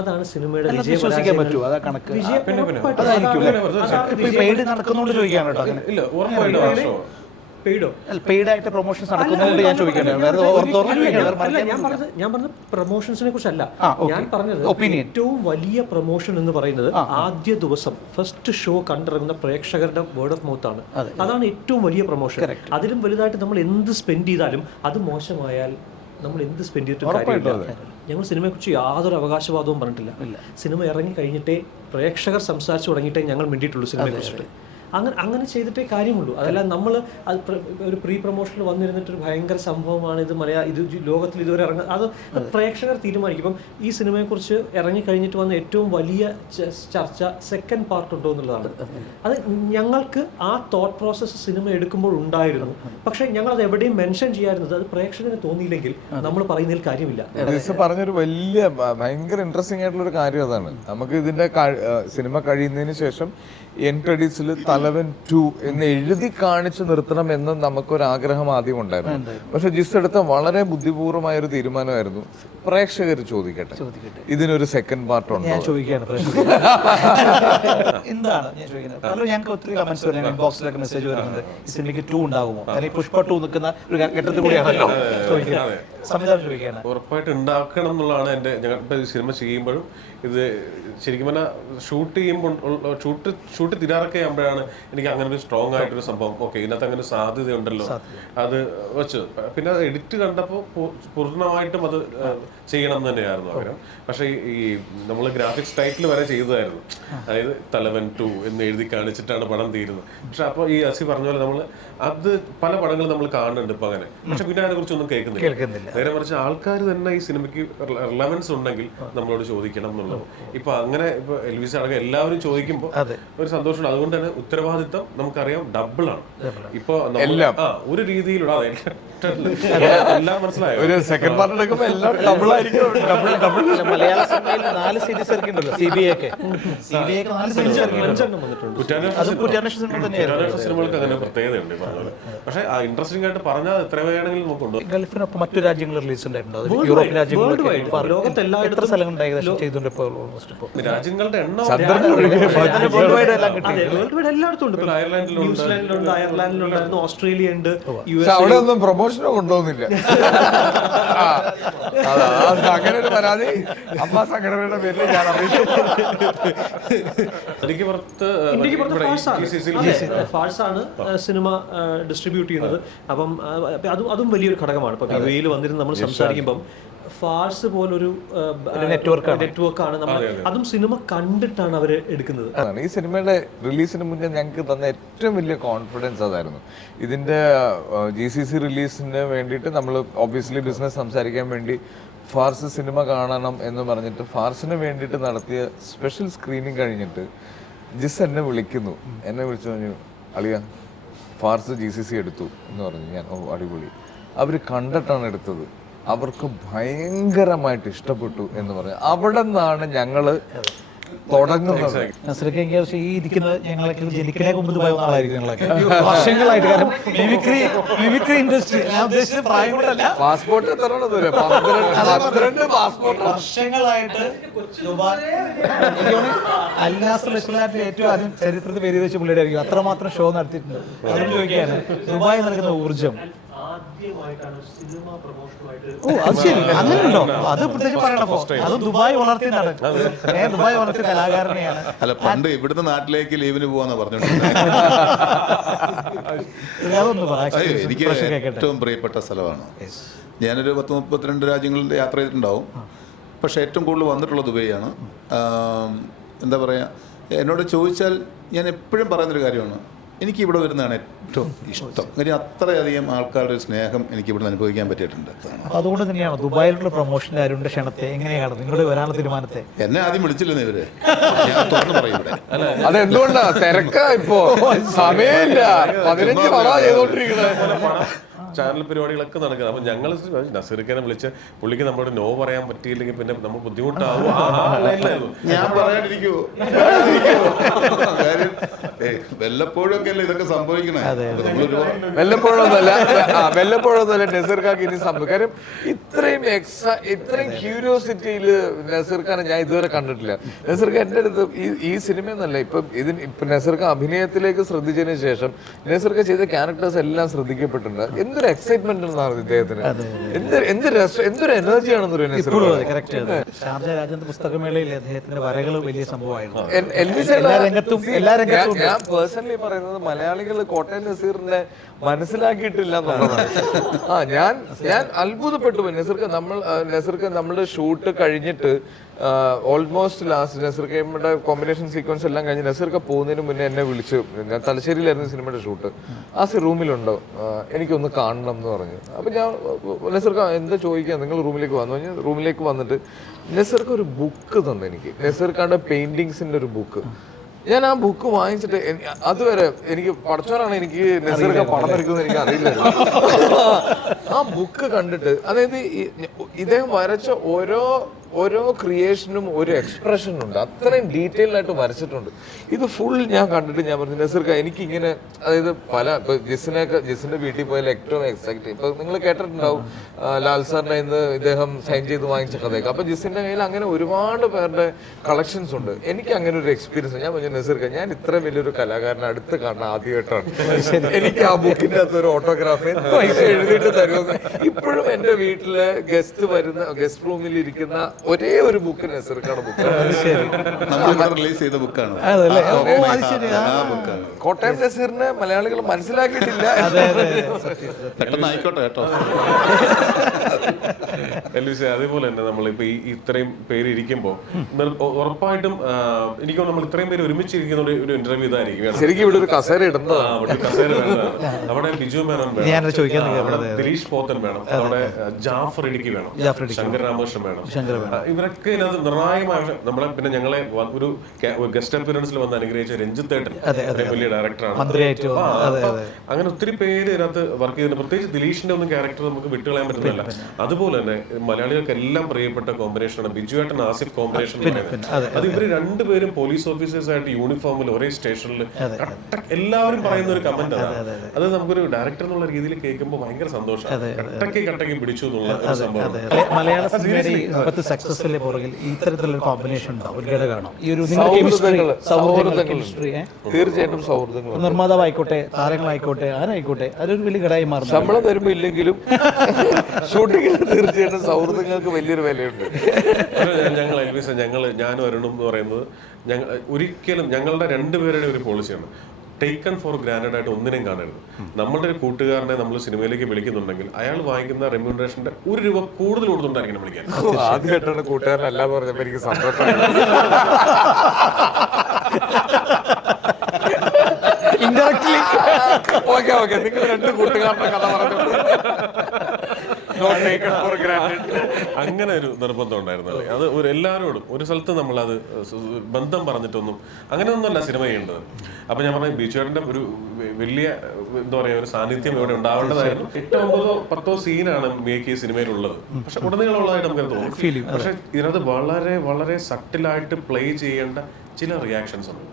അതാണ് സിനിമയുടെ വിശ്വസിക്കാൻ പറ്റുമോ? അതാ കണക്ക് പെയ്ഡ് നടക്കുന്നതുകൊണ്ട് ചോദിക്കാണ് കേട്ടോ. ഇല്ല, ഉറപ്പായിട്ടും പെയ്ഡായിട്ട് പ്രൊമോഷൻസ് നടക്കുന്നതുകൊണ്ട് ഞാൻ ചോദിക്കട്ടെ. ഞാൻ പറഞ്ഞത് പ്രൊമോഷൻസിനെ കുറിച്ചല്ല, ഞാൻ പറഞ്ഞത് ഏറ്റവും വലിയ പ്രൊമോഷൻ എന്ന് പറയുന്നത് ആദ്യ ദിവസം ഫസ്റ്റ് ഷോ കണ്ടിറങ്ങുന്ന പ്രേക്ഷകരുടെ വേർഡ് ഓഫ് മൗത്ത് ആണ്. അതാണ് ഏറ്റവും വലിയ പ്രൊമോഷൻ. അതിലും വലുതായിട്ട് നമ്മൾ എന്ത് സ്പെൻഡ് ചെയ്താലും, അത് മോശമായാൽ നമ്മൾ എന്ത് സ്പെൻഡ് ചെയ്തിട്ടും കാര്യമില്ല. ഞങ്ങൾ സിനിമയെക്കുറിച്ച് യാതൊരു അവകാശവാദവും പറഞ്ഞിട്ടില്ല. സിനിമ ഇറങ്ങി കഴിഞ്ഞിട്ടേ പ്രേക്ഷകർ സംസാരിച്ചു തുടങ്ങിയിട്ടേ ഞങ്ങൾ മിണ്ടിയിട്ടുള്ളൂ സിനിമയെക്കുറിച്ചിട്ട്. അങ്ങനെ ചെയ്തിട്ടേ കാര്യമുള്ളൂ. അതല്ല നമ്മൾ ഒരു പ്രീ പ്രൊമോഷനിൽ വന്നിരുന്നിട്ട് ഒരു ഭയങ്കര സംഭവമാണ് ഇത് ഇത് ലോകത്തിൽ ഇതുവരെ അത് പ്രേക്ഷകർ തീരുമാനിക്കും. ഇപ്പം ഈ സിനിമയെക്കുറിച്ച് ഇറങ്ങിക്കഴിഞ്ഞിട്ട് വന്ന ഏറ്റവും വലിയ ചർച്ച സെക്കൻഡ് പാർട്ട് ഉണ്ടോ എന്നുള്ളതാണ്. അത് ഞങ്ങൾക്ക് ആ തോട്ട് പ്രോസസ്സ് സിനിമ എടുക്കുമ്പോൾ ഉണ്ടായിരുന്നു. പക്ഷേ ഞങ്ങൾ അത് എവിടെയും മെൻഷൻ ചെയ്യാറുന്നത് അത് പ്രേക്ഷകന് തോന്നിയില്ലെങ്കിൽ നമ്മൾ പറയുന്നതിൽ കാര്യമില്ല. പറഞ്ഞൊരു വലിയ ഭയങ്കര ഇൻട്രസ്റ്റിംഗ് ആയിട്ടുള്ള ഒരു കാര്യം അതാണ്. നമുക്ക് ഇതിന്റെ സിനിമ കഴിയുന്നതിന് ശേഷം എൻ ക്രെഡിറ്റ്സിൽ തലവൻ 2 എന്ന് എഴുതി കാണിച്ചു നിർത്തണം എന്ന് നമുക്കൊരാഗ്രഹം ആദ്യം ഉണ്ടായിരുന്നു. പക്ഷെ ജിസ് എടുത്ത വളരെ ബുദ്ധിപൂർവമായ ഒരു തീരുമാനമായിരുന്നു, പ്രേക്ഷകർ ചോദിക്കട്ടെ ഇതിനൊരു സെക്കൻഡ് പാർട്ട് ഉണ്ടോ. ഞാൻ ചോദിക്കുകയാണ് എന്താണ് ഞാൻ ചോദിക്കുന്നത്. കാരണം ഞങ്ങൾക്ക് ഒത്തിരി കമന്റ്സ് വരുന്നത്, ബോക്സിലൊക്കെ മെസ്സേജ് വരുന്നുണ്ട് ഈ സിനിമയ്ക്ക് 2 ഉണ്ടാകുമോ, അല്ലെങ്കിൽ പുഷ്പ 2 നിൽക്കുന്ന ഒരു ഘട്ടത്തിൽ കൂടിയാണല്ലോ ചോദിക്കുന്നത്. സംവിധാനം ചോദിക്കുകയാണ്. ഉറപ്പായിട്ട് ഉണ്ടാക്കണം എന്നുള്ളതാണ് എൻ്റെ. ഞങ്ങൾ സിനിമ ചെയ്യുമ്പോഴും ഇത് ശരിക്കും പറഞ്ഞാൽ ഷൂട്ട് തിരാറൊക്കെ ആകുമ്പോഴാണ് എനിക്ക് അങ്ങനെ ഒരു സ്ട്രോങ് ആയിട്ടൊരു സംഭവം, ഓക്കെ ഇതിനകത്ത് അങ്ങനെ സാധ്യതയുണ്ടല്ലോ അത് വെച്ച്. പിന്നെ അത് എഡിറ്റ് കണ്ടപ്പോൾ പൂർണ്ണമായിട്ടും അത് ചെയ്യണം എന്ന് തന്നെയായിരുന്നു ആഗ്രഹം. പക്ഷേ ഈ നമ്മൾ ഗ്രാഫിക്സ് ടൈറ്റിൽ വരെ ചെയ്തതായിരുന്നു, അതായത് തലവൻ 2 എന്ന് എഴുതി കാണിച്ചിട്ടാണ് പടം തീരുന്നത്. പക്ഷെ അപ്പോൾ ഈ അസി പറഞ്ഞ പോലെ നമ്മൾ അത് പല പടങ്ങളും നമ്മൾ കാണുന്നുണ്ട് ഇപ്പൊ അങ്ങനെ. പക്ഷെ പിന്നെ അതിനെ കുറിച്ചൊന്നും കേൾക്കുന്നില്ല. നേരെ മറിച്ച് ആൾക്കാർ തന്നെ ഈ സിനിമയ്ക്ക് റിലവൻസ് ഉണ്ടെങ്കിൽ നമ്മളോട് ചോദിക്കണം എന്നുള്ളത്. ഇപ്പൊ അങ്ങനെ ഇപ്പൊ എൽവിസ് അടക്കം എല്ലാവരും ചോദിക്കുമ്പോൾ ഒരു സന്തോഷമുണ്ട്. അതുകൊണ്ട് തന്നെ ഉത്തരവാദിത്തം നമുക്കറിയാം ഡബിൾ ആണ്. ഇപ്പൊ ഒരു രീതിയിലുള്ള എല്ലാം മനസ്സിലായോ, ഒരു സെക്കൻഡ് പാർട്ട് എടുക്കുമ്പോൾ എല്ലാം ഡബിൾ ആയിരിക്കും. മലയാള സിനിമയിൽ 4 സീരീസ് ഇറക്കിയിട്ടുണ്ടല്ലോ. CBI 4 സീരീസ് സിനിമകൾക്ക് അങ്ങനെ പ്രത്യേകതയുണ്ട്. പക്ഷെ ഇൻട്രസ്റ്റിംഗ് ആയിട്ട് പറഞ്ഞാൽ എത്ര വേണമെങ്കിലും നമുക്ക് കൊണ്ടുപോകും. ഗൾഫിനൊപ്പം മറ്റു രാജ്യങ്ങളിൽ റിലീസ് ഉണ്ടായിട്ടുണ്ടോ? യൂറോപ്യൻ രാജ്യങ്ങളിലൊക്കെ എത്ര സ്ഥലങ്ങൾ ഏകദേശം ചെയ്തിട്ടുണ്ട് ഇപ്പോൾ? രാജ്യങ്ങളുടെ എണ്ണം എല്ലായിടത്തും ഉണ്ട്. ന്യൂസിലാൻഡിലുണ്ട്, അയർലാൻഡിലുണ്ടായിരുന്നു, ഓസ്ട്രേലിയ ഉണ്ട്, അവിടെ ഒന്നും പ്രൊമോഷനോ കൊണ്ടുപോകുന്നില്ല. അങ്ങനെ ഒരു പരാതി അമ്മ സംഘടനയുടെ പേരിൽ ഞാൻ ഫാഴ്സാണ് സിനിമ ഡിസ്ട്രിബ്യൂട്ട് ചെയ്യുന്നത്. അപ്പം അതും വലിയൊരു ഘടകമാണ്. ഇപ്പൊ യുഎഇയിൽ വന്നിരുന്ന് നമ്മൾ സംസാരിക്കുമ്പം ഫാഴ്സ് പോലൊരു നെറ്റ്വർക്കാണ് നമ്മൾ, അതും സിനിമ കണ്ടിട്ടാണ് അവർ എടുക്കുന്നത്. ഈ സിനിമയുടെ റിലീസിന് മുന്നേ ഞങ്ങൾക്ക് തന്ന ഏറ്റവും വലിയ കോൺഫിഡൻസ് അതായിരുന്നു. ഇതിന്റെ GCC റിലീസിന് വേണ്ടിയിട്ട് നമ്മൾ ഒബ്വിയസ്ലി ബിസിനസ് സംസാരിക്കാൻ വേണ്ടി ഫാർസ് സിനിമ കാണണം എന്ന് പറഞ്ഞിട്ട് ഫാർസിന് വേണ്ടിയിട്ട് നടത്തിയ സ്പെഷ്യൽ സ്ക്രീനിങ് കഴിഞ്ഞിട്ട് ജിസ് എന്നെ വിളിക്കുന്നു. എന്നെ വിളിച്ചു പറഞ്ഞു, അളിയ ഫാർസ് GCC എടുത്തു എന്ന് പറഞ്ഞു. ഞാൻ അടിപൊളി, അവർ കണ്ടിട്ടാണ് എടുത്തത്, അവർക്ക് ഭയങ്കരമായിട്ട് ഇഷ്ടപ്പെട്ടു എന്ന് പറഞ്ഞു. അവിടെ നിന്നാണ് ഞങ്ങള് തുടങ്ങുന്നത്. ഈ ഇരിക്കുന്നത് ഞങ്ങളൊക്കെ ജനിക്കണേ മുമ്പ് പോയ ആളായിരിക്കും ഞങ്ങളൊക്കെ വർഷങ്ങളായിട്ട്. കാരണം മിമിക്രി ഇൻഡസ്ട്രി, ഞാൻ ഉദ്ദേശിച്ചത് പ്രായം കൊണ്ടല്ല, പാസ്പോർട്ട് വർഷങ്ങളായിട്ട് അല്ലാസ്ലാറ്റിൽ ഏറ്റവും ആദ്യം ചരിത്രത്തിൽ പേര് വെച്ച പുള്ളിയായിരിക്കും. അത്രമാത്രം ഷോ നടത്തിയിട്ടുണ്ട്. അതുകൊണ്ട് ചോദിക്കുകയാണ്, ദുബായ് നൽകുന്ന ഊർജം. അത് ശരി, അങ്ങനെയുണ്ടോ? അത് പ്രത്യേകിച്ച് പറയണപ്പോ അത് ദുബായ് വളർത്തിയ നടൻ, ദുബായ് വളർത്തിയ കലാകാരനെയാണ്. അല്ല, പണ്ട് ഇവിടുന്ന് നാട്ടിലേക്ക് ലീവിന് പോവാന്നാ പറഞ്ഞോണ്ട്. എനിക്ക് ഏറ്റവും പ്രിയപ്പെട്ട സ്ഥലമാണ്. ഞാനൊരു 32 രാജ്യങ്ങളിൽ യാത്ര ചെയ്തിട്ടുണ്ടാവും. പക്ഷെ ഏറ്റവും കൂടുതൽ വന്നിട്ടുള്ള ദുബൈയാണ്. എന്താ പറയുക, എന്നോട് ചോദിച്ചാൽ ഞാൻ എപ്പോഴും പറയുന്നൊരു കാര്യമാണ്, എനിക്ക് ഇവിടെ വരുന്നതാണ് ഏറ്റവും ഇഷ്ടം. കാര്യം അത്രയധികം ആൾക്കാരുടെ ഒരു സ്നേഹം എനിക്ക് ഇവിടെ അനുഭവിക്കാൻ പറ്റിയിട്ടുണ്ട്. അതുകൊണ്ട് തന്നെയാണ് ദുബായിലുള്ള പ്രൊമോഷൻ അരുണിന്റെ ക്ഷണത്തെ എങ്ങനെയാണ് നിങ്ങളുടെ വരാനുള്ള തീരുമാനത്തെ? എന്നെ ആദ്യം വിളിച്ചില്ലെന്ന് ഇവര്, ഞാൻ തുറന്നു പറയും ഇവിടെ. അതെന്തുകൊണ്ടാ തിരക്കാ, ഇപ്പോ സമയമില്ല, 15 പറ ചെയ്തോണ്ടിരിക്കണേ. ചാനൽ പരിപാടികളൊക്കെ നടക്കുന്നത്. അപ്പം ഞങ്ങൾ നസീർഖാനെ വിളിച്ച് പുള്ളിക്ക് നമ്മളോട് നോ പറയാൻ പറ്റിയില്ലെങ്കിൽ പിന്നെ നമ്മൾ ബുദ്ധിമുട്ടാവും. ഞാൻ പറയാണ്ടിരിക്കുവോ? വല്ലപ്പോഴും ഒക്കെ അല്ലേ ഇതൊക്കെ സംഭവിക്കണേ. വല്ലപ്പോഴൊന്നുമല്ല നസീർഖാക്ക് ഇനി സംഭവിക്കും. കാര്യം ഇത്രയും ക്യൂരിയോസിറ്റിയിൽ നസീർഖാനെ ഞാൻ ഇതുവരെ കണ്ടിട്ടില്ല. നസീർഖാൻ എൻ്റെ അടുത്ത് ഈ സിനിമയെന്നല്ല, ഇപ്പൊ നസീർഖാൻ അഭിനയത്തിലേക്ക് ശ്രദ്ധിച്ചതിന് ശേഷം നസീർഖാൻ ചെയ്ത ക്യാരക്ടേഴ്സ് എല്ലാം ശ്രദ്ധിക്കപ്പെട്ടിട്ടുണ്ട്. എന്തൊരു എക്സൈറ്റ്മെന്റ് എന്നാണ് ഇദ്ദേഹത്തിന്, എന്തൊരു എനർജിയാണെന്ന് ഷാർജ രാജ്യാന്തര പുസ്തകമേളയിൽ അദ്ദേഹത്തിന്റെ വരകൾ വലിയ സംഭവമായിരുന്നു. ഞാൻ പേഴ്സണലി പറയുന്നത് മലയാളികൾ കോട്ടയം നസീറിനെ മനസ്സിലാക്കിയിട്ടില്ല എന്നുള്ളതാണ്. ഞാൻ അത്ഭുതപ്പെട്ടു. നസീർക്ക് നമ്മളുടെ ഷൂട്ട് കഴിഞ്ഞിട്ട് ഓൾമോസ്റ്റ് ലാസ്റ്റ് നസീർക്കയുടെ കോമ്പിനേഷൻ സീക്വൻസ് എല്ലാം കഴിഞ്ഞ് നസീർക്ക പോകുന്നതിന് മുന്നേ എന്നെ വിളിച്ച്, ഞാൻ തലശ്ശേരിയിലായിരുന്നു സിനിമയുടെ ഷൂട്ട്, ആ റൂമിലുണ്ടോ, എനിക്കൊന്ന് കാണണം എന്ന് പറഞ്ഞു. അപ്പം ഞാൻ നസീർക്ക എന്താ ചോദിക്കുക, നിങ്ങൾ റൂമിലേക്ക് വന്നു കഴിഞ്ഞാൽ റൂമിലേക്ക് വന്നിട്ട് നസീർക്ക ഒരു ബുക്ക് തന്നു എനിക്ക്, നസീർക്കാരുടെ പെയിന്റിങ്സിന്റെ ഒരു ബുക്ക്. ഞാൻ ആ ബുക്ക് വാങ്ങിച്ചിട്ട് അതുവരെ എനിക്ക് പഠിച്ചവരാണ്, എനിക്ക് നസീർക്ക പടം വരയ്ക്കുന്നത് എനിക്ക് അറിയില്ലായിരുന്നു. ആ ബുക്ക് കണ്ടിട്ട്, അതായത് ഇദ്ദേഹം വരച്ച ഓരോ ക്രിയേഷനും ഒരു എക്സ്പ്രഷനും ഉണ്ട്, അത്രയും ഡീറ്റെയിൽ ആയിട്ട് വരച്ചിട്ടുണ്ട്. ഇത് ഫുൾ ഞാൻ കണ്ടിട്ട് ഞാൻ പറഞ്ഞു നസീർക്ക എനിക്കിങ്ങനെ, അതായത് ഇപ്പൊ ജിസിന്റെ വീട്ടിൽ പോയാൽ ഏറ്റവും എക്സാക്ട്, ഇപ്പൊ നിങ്ങൾ കേട്ടിട്ടുണ്ടാവും ലാൽ സാറിന്റെ ഇന്ന് ഇദ്ദേഹം സൈൻ ചെയ്ത് വാങ്ങിച്ച കഥയൊക്കെ. അപ്പൊ ജിസിന്റെ കയ്യിൽ അങ്ങനെ ഒരുപാട് പേരുടെ കളക്ഷൻസ് ഉണ്ട്. എനിക്ക് അങ്ങനെ ഒരു എക്സ്പീരിയൻസ്. ഞാൻ പറഞ്ഞു നസീർക്ക ഞാൻ ഇത്ര വലിയൊരു കലാകാരനെ അടുത്ത് കാണുന്ന ആദ്യമായിട്ടാണ്, എനിക്ക് ആ ബുക്കിന്റെ അകത്ത് ഒരു ഓട്ടോഗ്രാഫ് എഴുതിയിട്ട് തരുമെന്ന്. ഇപ്പോഴും എന്റെ വീട്ടില് ഗസ്റ്റ് റൂമിൽ ഇരിക്കുന്ന ഒരേ ഒരു ബുക്ക് നസീർക്കാണ് ബുക്കാണ്, റിലീസ് ചെയ്ത ബുക്കാണ്. കോട്ടയം നസീറിനെ മലയാളികൾ മനസ്സിലാക്കിയിട്ടില്ല. പെട്ടെന്ന് ആയിക്കോട്ടെ കേട്ടോ. എൽവിസ്, അതേപോലെ തന്നെ നമ്മളിപ്പോ ഈ ഇത്രയും പേര് ഇരിക്കുമ്പോൾ ഉറപ്പായിട്ടും എനിക്ക് നമ്മൾ ഇത്രയും പേര് ഒരുമിച്ചിരിക്കുന്ന ഒരു ഇന്റർവ്യൂ ഇതായിരിക്കും. ശരിക്കും ഇവിടെ ഒരു കസേര ഇടുന്നതാണ്. കസേര വേണം, അവിടെ ബിജു മേനോൻ വേണം, അവിടെ ദിലീഷ് പോത്തൻ വേണം, അവിടെ ജാഫർ ഇടുക്കി വേണം, ശങ്കർ രാമകൃഷ്ണൻ വേണം. ഇവരൊക്കെ ഇതിനകത്ത് നിർണായകമായ നമ്മളെ പിന്നെ ഞങ്ങളെ ഒരു ഗസ്റ്റ് അപ്പിയറൻസിൽ വന്ന് അനുഗ്രഹിച്ച രഞ്ജിത്തേട്ടൻ വലിയ ഡയറക്ടറാണ്. അങ്ങനെ ഒത്തിരി പേര് ഇതിനകത്ത് വർക്ക് ചെയ്തിട്ടുണ്ട്. പ്രത്യേകിച്ച് ദിലീഷിന്റെ ഒന്നും ക്യാരക്ടർ നമുക്ക് വിട്ടുകളയാൻ പറ്റുന്നില്ല. അതുപോലെ തന്നെ മലയാളികൾക്ക് എല്ലാം പ്രിയപ്പെട്ട കോമ്പിനേഷനാണ് ബിജുവേട്ടൻ ആസിഫ് കോമ്പിനേഷൻ. അത് ഇവര് രണ്ടുപേരും പോലീസ് ഓഫീസേഴ്സ് ആയിട്ട് യൂണിഫോമിൽ ഒരേ സ്റ്റേഷനിൽ എല്ലാവരും പറയുന്ന ഒരു കമന്റ് ആണ്. അത് നമുക്കൊരു ഡയറക്ടർ എന്നുള്ള രീതിയിൽ കേൾക്കുമ്പോൾ ഭയങ്കര സന്തോഷമാണ്. കട്ടയ്ക്ക് പിടിച്ചു എന്നുള്ള ഒരു സംഭവം. മലയാള സിനിമയുടെ ഇപ്പോഴത്തെ സക്സസിന്റെ പുറകിൽ ഇത്തരത്തിലൊരു കോമ്പിനേഷൻ ഉണ്ടാവും, ഒരു ഘടകമാണോ ഈ ഒരു തീർച്ചയായിട്ടും സൗഹൃദങ്ങൾ. നിർമ്മാതാവായിക്കോട്ടെ, താരങ്ങളായിക്കോട്ടെ, ആരായിക്കോട്ടെ, അതൊരു വലിയ ഘടകമായി മാറും. ശമ്പളം തരുമ്പോ ഇല്ലെങ്കിലും ഷൂട്ടിങ്ങിൽ തീർച്ചയായിട്ടും സൗഹൃദങ്ങൾക്ക് വലിയൊരു വിലയുണ്ട്. ഞങ്ങൾ എൽവിസ്, ഞാനും അരുണും എന്ന് പറയുന്നത് ഒരിക്കലും ഞങ്ങളുടെ രണ്ടുപേരുടെ ഒരു പോളിസിയാണ്, ടേക്കൺ ഫോർ ഗ്രാൻഡഡ് ആയിട്ട് ഒന്നിനെയും കാണരുത്. നമ്മളുടെ ഒരു കൂട്ടുകാരനെ നമ്മൾ സിനിമയിലേക്ക് വിളിക്കുന്നുണ്ടെങ്കിൽ അയാൾ വാങ്ങിക്കുന്ന റെമ്യൂണറേഷന്റെ ₹1 കൂടുതൽ കൊടുത്തുകൊണ്ടായിരിക്കണം വിളിക്കാൻ. ആദ്യമായിട്ടാണ് കൂട്ടുകാരനല്ല പറഞ്ഞപ്പോ എനിക്ക് സന്തോഷം. ഓക്കെ നിങ്ങൾ 2 കൂട്ടുകാരുടെ കഥ പറഞ്ഞു. അങ്ങനെ ഒരു നിർബന്ധം ഉണ്ടായിരുന്നു. അത് എല്ലാവരോടും ഒരു സ്ഥലത്ത് നമ്മളത് ബന്ധം പറഞ്ഞിട്ടൊന്നും അങ്ങനെയൊന്നുമല്ല സിനിമ ചെയ്യേണ്ടത്. അപ്പൊ ഞാൻ പറഞ്ഞ ബിജുവേട്ടന്റെ ഒരു വലിയ എന്താ പറയാ ഒരു സാന്നിധ്യം ഇവിടെ ഉണ്ടാവേണ്ടതായിരുന്നു. 8, 9, 10 സീനാണ് മേക്ക് ഈ സിനിമയിലുള്ളത്. പക്ഷെ ഉടനീളമുള്ളതായിട്ട് നമുക്ക് തോന്നും. പക്ഷെ ഇതിനകത്ത് വളരെ വളരെ സട്ടിലായിട്ട് പ്ലേ ചെയ്യേണ്ട ചില റിയാക്ഷൻസ് ഉണ്ട്.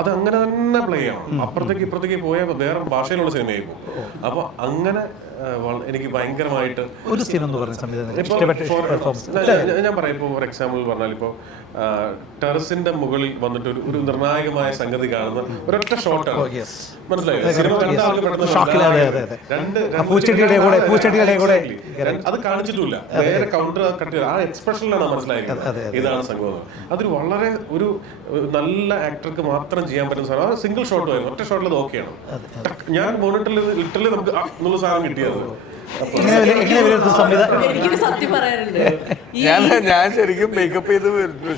അത് അങ്ങനെ തന്നെ പ്ലേ ചെയ്യണം. അപ്പുറത്തേക്ക് ഇപ്പുറത്തേക്ക് പോയാൽ വേറെ ഭാഷയിലുള്ള സിനിമയായി പോകും. അപ്പൊ അങ്ങനെ എനിക്ക് ഭയങ്കരമായിട്ട് ഞാൻ പറയാം. ഇപ്പൊ ഫോർ എക്സാമ്പിൾ പറഞ്ഞാൽ ഇപ്പൊ ടെറസിന്റെ മുകളിൽ വന്നിട്ട് ഒരു നിർണായകമായ സംഗതി കാണുന്ന ഒരൊറ്റ ഷോട്ടാണ്. മനസ്സിലായോ? സിനിമ കണ്ട ആള് അത് കാണിച്ചിട്ടില്ല, നേരെ കൗണ്ടർ കട്ട് ചെയ്ത് ആ എക്സ്പ്രഷനിലാണ് മനസ്സിലായിരിക്കുന്നത് ഇതാണ് സംഭവം. അതൊരു വളരെ ഒരു നല്ല ആക്ടർക്ക് മാത്രം ചെയ്യാൻ പറ്റുന്ന സാധനം. അത് സിംഗിൾ ഷോട്ട് ആയിരുന്നു, ഒറ്റ ഷോട്ടിൽ അത് ഓക്കെയാണ്. ഞാൻ മോണിറ്ററിൽ ലിറ്ററലി നമുക്ക് എന്നുള്ള സാധനം കിട്ടിയത്. എനിക്കൊരു സത്യം പറയാനുണ്ട്. ഞാൻ ശരിക്കും മേക്കപ്പ് ചെയ്ത്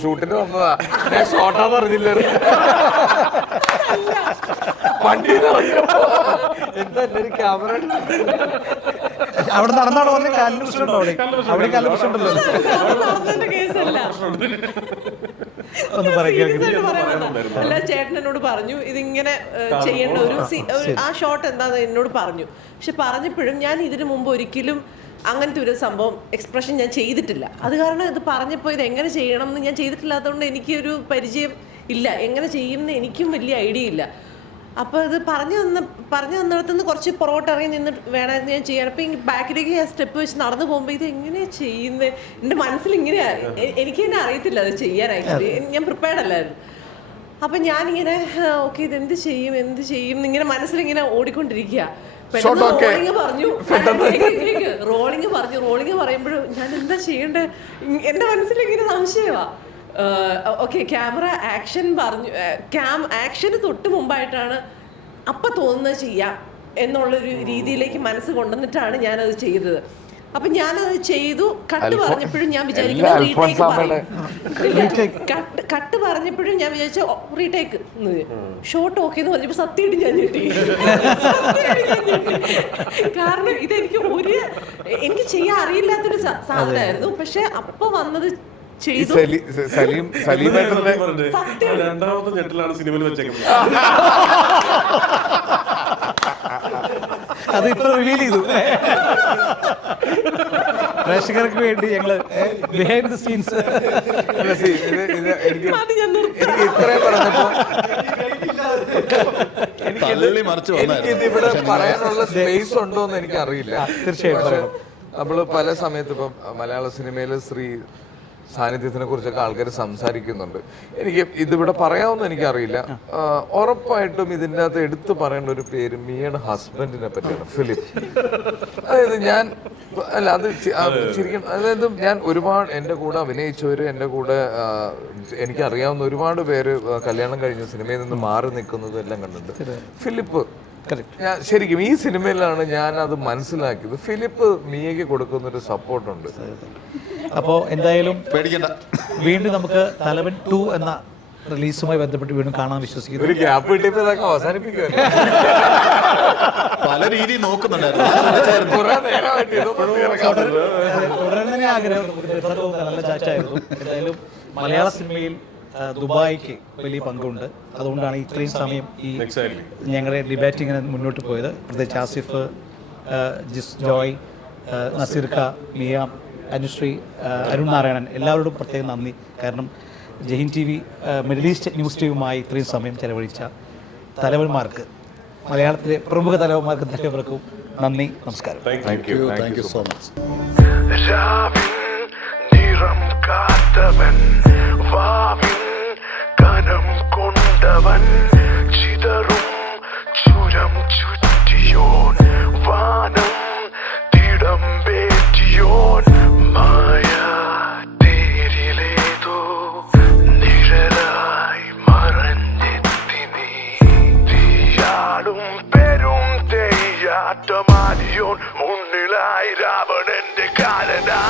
ഷൂട്ടിന് വന്നതാ, ഞാൻ ഷോട്ടാന്ന് അറിഞ്ഞില്ല. വണ്ടിയിൽ എന്താ ഒരു ക്യാമറ അവിടെ നടന്നാണോ പറഞ്ഞ കാലിന് പ്രശ്നമുണ്ടോ? അവിടെ കാലിന് പ്രശ്നമുണ്ടല്ലോ. അല്ല, ചേട്ടൻ എന്നോട് പറഞ്ഞു ഇതിങ്ങനെ ചെയ്യേണ്ട ഒരു ആ ഷോട്ട് എന്താന്ന് എന്നോട് പറഞ്ഞു. പക്ഷെ പറഞ്ഞപ്പോഴും ഞാൻ ഇതിനു മുമ്പ് ഒരിക്കലും അങ്ങനത്തെ ഒരു സംഭവം എക്സ്പ്രഷൻ ഞാൻ ചെയ്തിട്ടില്ല. അത് കാരണം ഇത് പറഞ്ഞപ്പോൾ ഇത് എങ്ങനെ ചെയ്യണം എന്ന് ഞാൻ ചെയ്തിട്ടില്ലാത്തതുകൊണ്ട് എനിക്കൊരു പരിചയം ഇല്ല. എങ്ങനെ ചെയ്യുന്ന എനിക്കും വലിയ ഐഡിയ ഇല്ല. അപ്പോൾ ഇത് പറഞ്ഞു തന്നിടത്തുനിന്ന് കുറച്ച് പുറകോട്ട് ഇറങ്ങി നിന്നിട്ട് വേണമെന്ന് ഞാൻ ചെയ്യാൻ. അപ്പോൾ ഈ ബാക്കിലേക്ക് ഞാൻ സ്റ്റെപ്പ് വെച്ച് നടന്നു പോകുമ്പോൾ ഇത് എങ്ങനെയാണ് ചെയ്യുന്നത് എൻ്റെ മനസ്സിൽ ഇങ്ങനെയാണ്. എനിക്ക് തന്നെ അറിയത്തില്ല അത് ചെയ്യാനായിട്ട്, ഞാൻ പ്രിപ്പയർഡ് അല്ലായിരുന്നു. അപ്പം ഞാനിങ്ങനെ ഓക്കെ ഇത് എന്ത് ചെയ്യും എന്നിങ്ങനെ മനസ്സിലിങ്ങനെ ഓടിക്കൊണ്ടിരിക്കുക. റോളിങ് പറയുമ്പോഴും ഞാൻ എന്താ ചെയ്യേണ്ടത് എൻ്റെ മനസ്സിലിങ്ങനെ സംശയമാണ്. ഓക്കെ, ക്യാമറ ആക്ഷൻ പറഞ്ഞു, ആക്ഷന് തൊട്ട് മുമ്പായിട്ടാണ് അപ്പം തോന്നുന്നത് ചെയ്യാം എന്നുള്ളൊരു രീതിയിലേക്ക് മനസ്സ് കൊണ്ടുവന്നിട്ടാണ് ഞാനത് ചെയ്തത്. അപ്പൊ ഞാനത് ചെയ്തു. കട്ട് പറഞ്ഞപ്പോഴും ഞാൻ എല്ലാ വിചാരിക്കുന്നത് റീടേക്ക് അൽഫോൻസാമ്മയുടെ കട്ട് പറഞ്ഞപ്പോഴും ഞാൻ വിചാരിച്ച റീടേക്ക് ഷോട്ട് ഓക്കെ എന്ന് പറഞ്ഞപ്പോ സത്യമായിട്ട് ഞാൻ ഞെട്ടി. കാരണം ഇതെനിക്ക് എനിക്ക് ചെയ്യാൻ അറിയില്ലാത്തൊരു സാധനമായിരുന്നു. പക്ഷെ അപ്പൊ വന്നത് ചെയ്തു. സലീമേട്ടന്റെ രണ്ടാമത്തെ ഞെട്ടിലാണ് സിനിമയിൽ വെച്ചേക്കുന്നത്. അത് ഇപ്പൊ റിവീൽ ചെയ്തു. പ്രേക്ഷകർക്ക് വേണ്ടി ഞങ്ങള് ബിഹൈൻഡ് ദ സീൻസ് എനിക്ക് ഇത്രയും പറഞ്ഞപ്പോ എനിക്കിത് ഇവിടെ പറയാനുള്ള സ്പേസ് ഉണ്ടോ എന്ന് എനിക്ക് അറിയില്ല. തീർച്ചയായിട്ടും നമ്മള് പല സമയത്ത് ഇപ്പം മലയാള സിനിമയില് സ്ത്രീ സാന്നിധ്യത്തിനെ കുറിച്ചൊക്കെ ആൾക്കാർ സംസാരിക്കുന്നുണ്ട്. എനിക്ക് ഇതിവിടെ പറയാമെന്ന് എനിക്കറിയില്ല. ഉറപ്പായിട്ടും ഇതിൻ്റെ അകത്ത് എടുത്തു പറയേണ്ട ഒരു പേര് മിയയുടെ ഹസ്ബൻഡിനെ പറ്റിയാണ്, ഫിലിപ്പ്. അതായത് ഞാൻ അത് ശരിക്കും അതായത് ഞാൻ ഒരുപാട് എൻ്റെ കൂടെ അഭിനയിച്ചവര്, എൻ്റെ കൂടെ എനിക്കറിയാവുന്ന ഒരുപാട് പേര് കല്യാണം കഴിഞ്ഞ സിനിമയിൽ നിന്ന് മാറി നിൽക്കുന്നതും എല്ലാം കണ്ടിട്ടുണ്ട്. ഫിലിപ്പ് ഞാൻ ശരിക്കും ഈ സിനിമയിലാണ് ഞാൻ അത് മനസ്സിലാക്കിയത്. ഫിലിപ്പ് മിയയ്ക്ക് കൊടുക്കുന്ന ഒരു സപ്പോർട്ടുണ്ട്. അപ്പോൾ എന്തായാലും പേടിക്കണ്ട, വീണ്ടും നമുക്ക് തലവൻ 2 എന്ന റിലീസുമായി ബന്ധപ്പെട്ട് വീണ്ടും കാണാൻ വിശ്വസിക്കുന്നു. ഒരു ഗ്യാപ്പ് കിട്ടിയപ്പോ ഇതൊക്കെ അവസാനിപ്പിക്കുമല്ലോ. പല രീതിയിൽ നോക്കുന്നുണ്ടായിരുന്നു. തുടരുന്നതിനെ ആഗ്രഹം നല്ല ചാച്ചായിരുന്നു. എന്തായാലും മലയാള സിനിമയിൽ ദുബായിക്ക് വലിയ പങ്കുണ്ട്. അതുകൊണ്ടാണ് ഇത്രയും സമയം ഈ ഞങ്ങളുടെ ഡിബേറ്റിങ്ങിന് മുന്നോട്ട് പോയത്. പ്രത്യേകിച്ച് ആസിഫ്, ജിസ് ജോയ്, നസീർക്ക, മിയ, അനുശ്രീ, അരുൺ നാരായണൻ, എല്ലാവരോടും പ്രത്യേകം നന്ദി. കാരണം Jain TV middle east news ടീമുമായി ഇത്രയും സമയം ചെലവഴിച്ച തലവന്മാർക്ക്, മലയാളത്തിലെ പ്രമുഖ തലവന്മാർക്ക് എല്ലാവർക്കും നന്ദി, നമസ്കാരം. Thank you so much. കനം കൊണ്ടവൻ ചിതറും ചുരം ചുറ്റിയോൻ വാനം തിടം പേറ്റിയോൻ മായ തേരിലേതോ നിഴലായി മറഞ്ഞെത്തി നീ തീയാടും പെരും തെയ്യാട്ടമാടിയോൻ മുന്നിലായി രാവണന്റെ കാലനായി